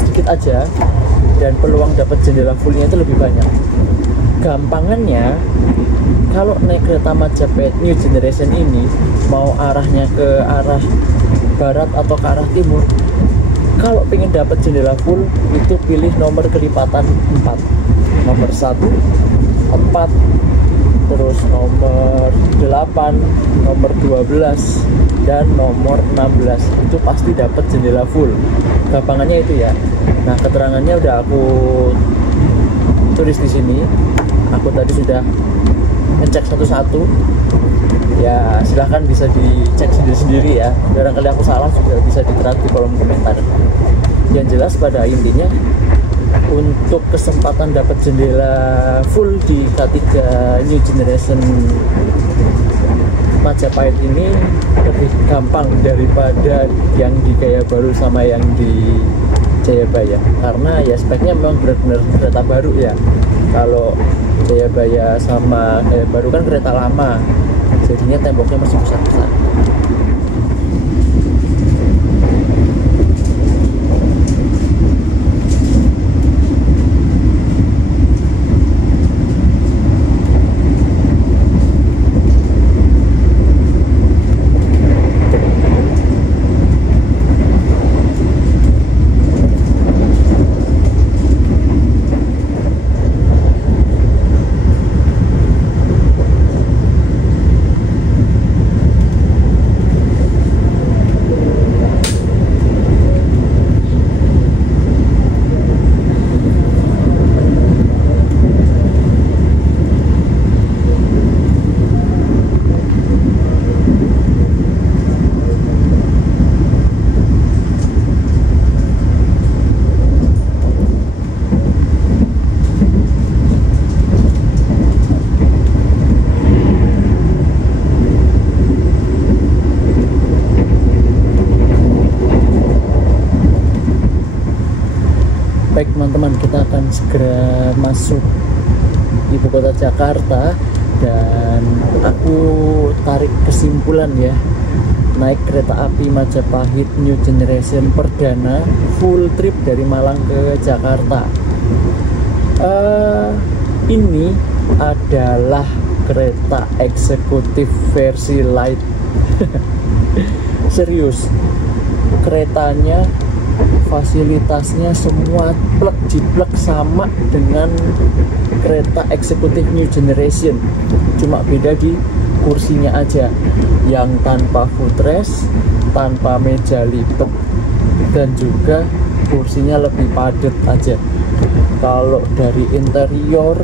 sedikit aja, dan peluang dapat jendela fullnya itu lebih banyak. Gampangannya, kalau naik kereta Majapahit New Generation ini mau arahnya ke arah barat atau ke arah timur, kalau pengen dapat jendela full itu pilih nomor kelipatan 4, nomor 1, 4, terus nomor 8, nomor 12, dan nomor 16. Itu pasti dapat jendela full. Gampangannya itu ya. Nah, keterangannya udah aku tulis di sini. Aku tadi sudah ngecek satu-satu. Ya, silahkan bisa dicek sendiri-sendiri ya. Barangkali aku salah juga bisa diterap di kolom komentar. Yang jelas pada intinya, untuk kesempatan dapat jendela full di K3 New Generation Majapahit ini lebih gampang daripada yang di Gaya Baru sama yang di Jayabaya, karena ya speknya memang benar-benar kereta baru ya. Kalau Jayabaya sama Gaya Baru kan kereta lama, jadinya temboknya masih besar-besar. Baik teman-teman, kita akan segera masuk ibu kota Jakarta, dan aku tarik kesimpulan ya, naik kereta api Majapahit New Generation perdana full trip dari Malang ke Jakarta. Ini adalah kereta eksekutif versi light. Serius, keretanya, fasilitasnya semua plek jiplek sama dengan kereta eksekutif New Generation, cuma beda di kursinya aja, yang tanpa footrest, tanpa meja lipat, dan juga kursinya lebih padat aja. Kalau dari interior,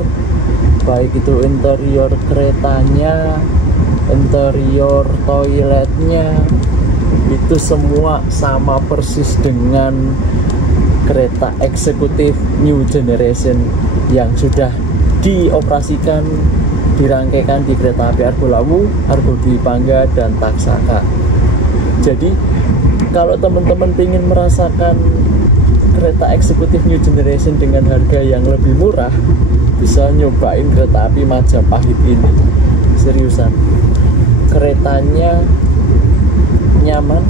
baik itu interior keretanya, interior toiletnya, itu semua sama persis dengan kereta eksekutif New Generation yang sudah dioperasikan, dirangkaikan di kereta api Argo Lawu, Argo Dwi Pangga, dan Taksaka. Jadi kalau teman-teman ingin merasakan kereta eksekutif New Generation dengan harga yang lebih murah, bisa nyobain kereta api Majapahit ini. Seriusan, keretanya nyaman,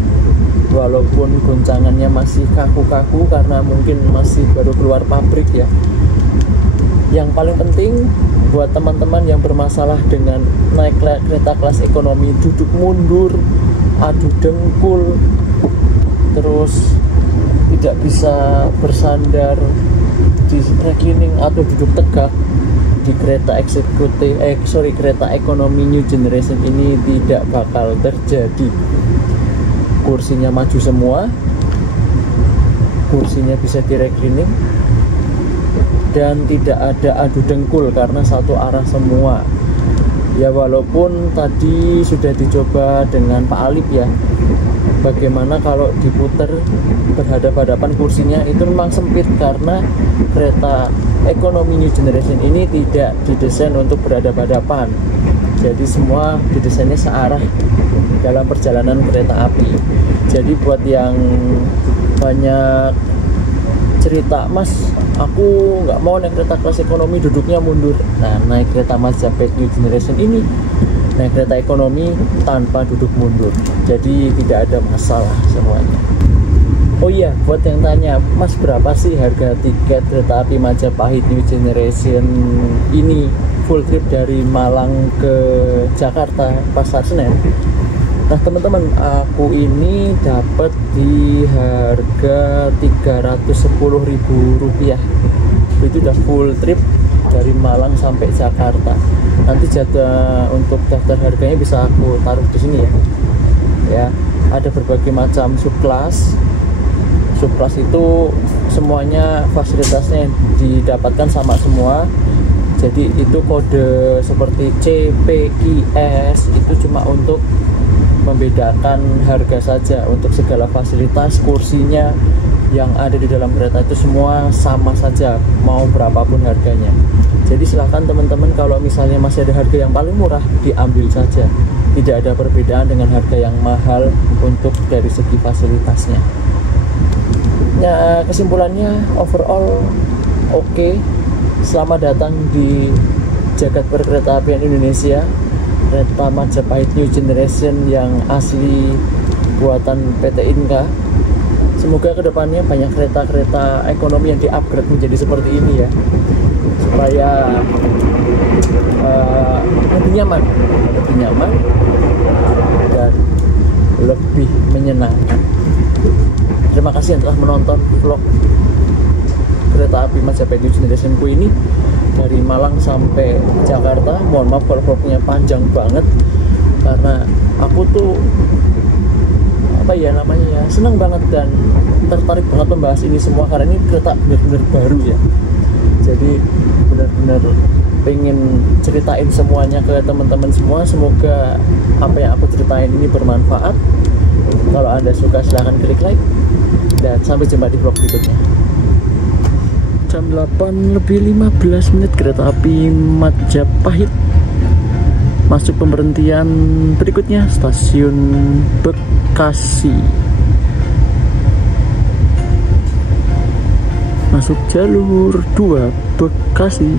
walaupun goncangannya masih kaku-kaku karena mungkin masih baru keluar pabrik ya. Yang paling penting, buat teman-teman yang bermasalah dengan naik kereta kelas ekonomi, duduk mundur, adu dengkul, terus tidak bisa bersandar di reclining atau duduk tegak di kereta kereta ekonomi new generation ini, tidak bakal terjadi. Kursinya maju semua, kursinya bisa di reclining, dan tidak ada adu dengkul karena satu arah semua. Ya walaupun tadi sudah dicoba dengan Pak Alip ya, bagaimana kalau diputer berhadapan-hadapan kursinya, itu memang sempit karena kereta ekonomi new generation ini tidak didesain untuk berhadapan-hadapan. Jadi semua didesainnya searah dalam perjalanan kereta api. Jadi buat yang banyak cerita, "Mas, aku nggak mau naik kereta kelas ekonomi, duduknya mundur." Nah, naik kereta Majapahit New Generation ini naik kereta ekonomi tanpa duduk mundur, jadi tidak ada masalah semuanya. Oh iya, buat yang tanya, "Mas, berapa sih harga tiket kereta api Majapahit New Generation ini full trip dari Malang ke Jakarta Pasar Senen?" Nah teman-teman, aku ini dapat di harga Rp310.000. Itu udah full trip dari Malang sampai Jakarta. Nanti jadwal untuk daftar harganya bisa aku taruh di sini ya. Ya, ada berbagai macam subkelas. Subkelas itu semuanya fasilitasnya yang didapatkan sama semua. Jadi itu kode seperti C, P, I, S itu cuma untuk membedakan harga saja. Untuk segala fasilitas, kursinya yang ada di dalam kereta itu semua sama saja, mau berapapun harganya. Jadi silahkan teman-teman, kalau misalnya masih ada harga yang paling murah, diambil saja. Tidak ada perbedaan dengan harga yang mahal untuk dari segi fasilitasnya. Ya, kesimpulannya overall oke. Selamat datang di jagat perkeretaapian Indonesia, kereta Majapahit New Generation yang asli buatan PT Inka. Semoga kedepannya banyak kereta-kereta ekonomi yang di-upgrade menjadi seperti ini ya, supaya lebih nyaman dan lebih menyenangkan. Terima kasih yang telah menonton vlog kereta api Majapahit New Generation ku ini dari Malang sampai Jakarta. Mohon maaf kalau vlognya panjang banget, karena aku tuh senang banget dan tertarik banget membahas ini semua, karena ini kereta benar-benar baru ya. Jadi benar-benar pengen ceritain semuanya ke teman-teman semua. Semoga apa yang aku ceritain ini bermanfaat. Kalau Anda suka silahkan klik like, dan sampai jumpa di vlog berikutnya. Jam 8:15 kereta api Majapahit masuk pemberhentian berikutnya, stasiun Bekasi. Masuk jalur 2 Bekasi.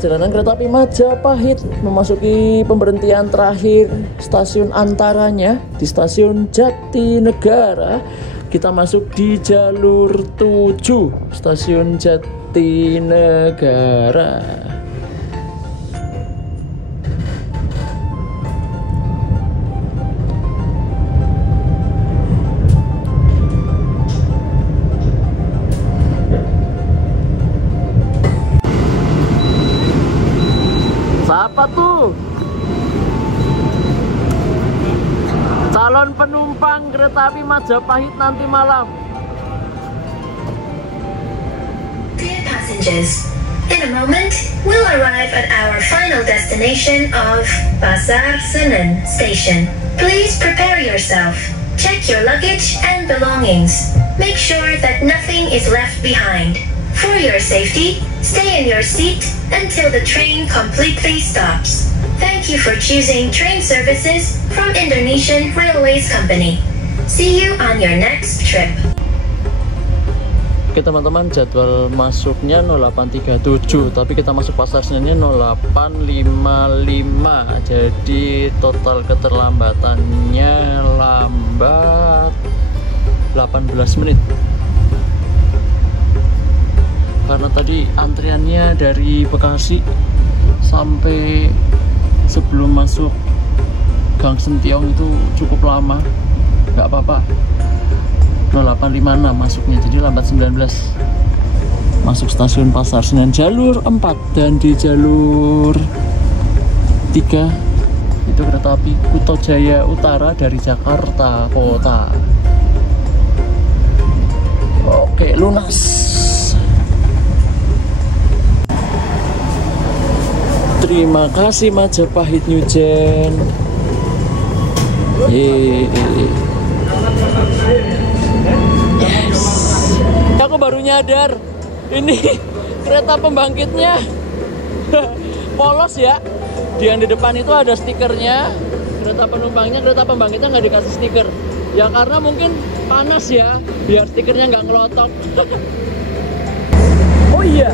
Perjalanan kereta api Majapahit memasuki pemberhentian terakhir, stasiun antaranya di stasiun Jatinegara. Kita masuk di jalur 7, stasiun Jatinegara. Siapa tuh? Calon penumpang kereta api Majapahit nanti malam. Dear passengers, In a moment, we'll arrive at our final destination of Pasar Senen Station. Please prepare yourself. Check your luggage and belongings. Make sure that nothing is left behind. For your safety, stay in your seat until the train completely stops. Thank you for choosing train services from Indonesian Railways Company. See you on your next trip. Oke teman-teman, jadwal masuknya 08.37, tapi kita masuk Pasar Senennya 08.55. Jadi total keterlambatannya lambat 18 menit. Karena tadi antriannya dari Bekasi sampai sebelum masuk Gang Sentiong itu cukup lama. Nggak apa-apa, 08.56 masuknya, jadi lambat 19. Masuk stasiun Pasar Senen jalur 4, dan di jalur 3 itu kereta api Kuto Jaya Utara dari Jakarta Kota. Oke, lunas. Terima kasih Majapahit New Gen. Aku baru nyadar ini kereta pembangkitnya polos ya. Di yang di depan itu ada stikernya, kereta pembangkitnya nggak dikasih stiker. Ya karena mungkin panas ya, biar stikernya nggak ngelotok. Oh iya,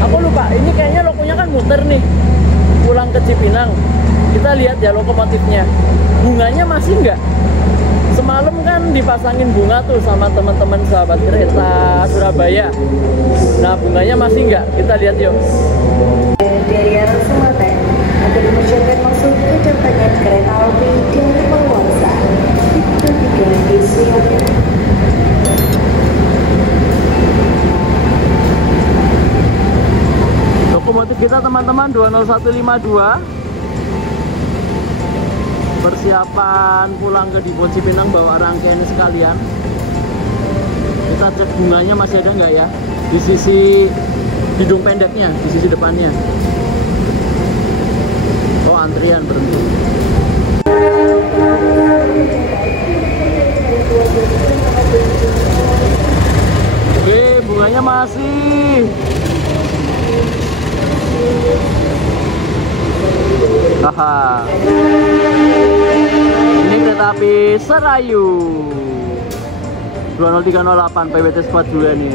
aku lupa. Ini kayaknya lokonya kan muter nih, pulang ke Cipinang. Kita lihat ya lokomotifnya, bunganya masih nggak? Semalam kan dipasangin bunga tuh sama teman-teman sahabat kereta Surabaya. Nah bunganya masih nggak? Kita lihat yuk. Dari arah selatan akan menunjukkan maksud kedatangan kereta api dari Mawasa. Ketika disiapkan. Lokomotif kita teman-teman 20152. Persiapan pulang ke Depo Cipinang bawa rangkaian sekalian. Kita cek bunganya masih ada nggak ya di sisi hidung pendeknya, di sisi depannya. Oh antrian berhenti. Oke, bunganya masih. Haha. Ini kereta api Serayu 20308 PWT Squad 2 nih.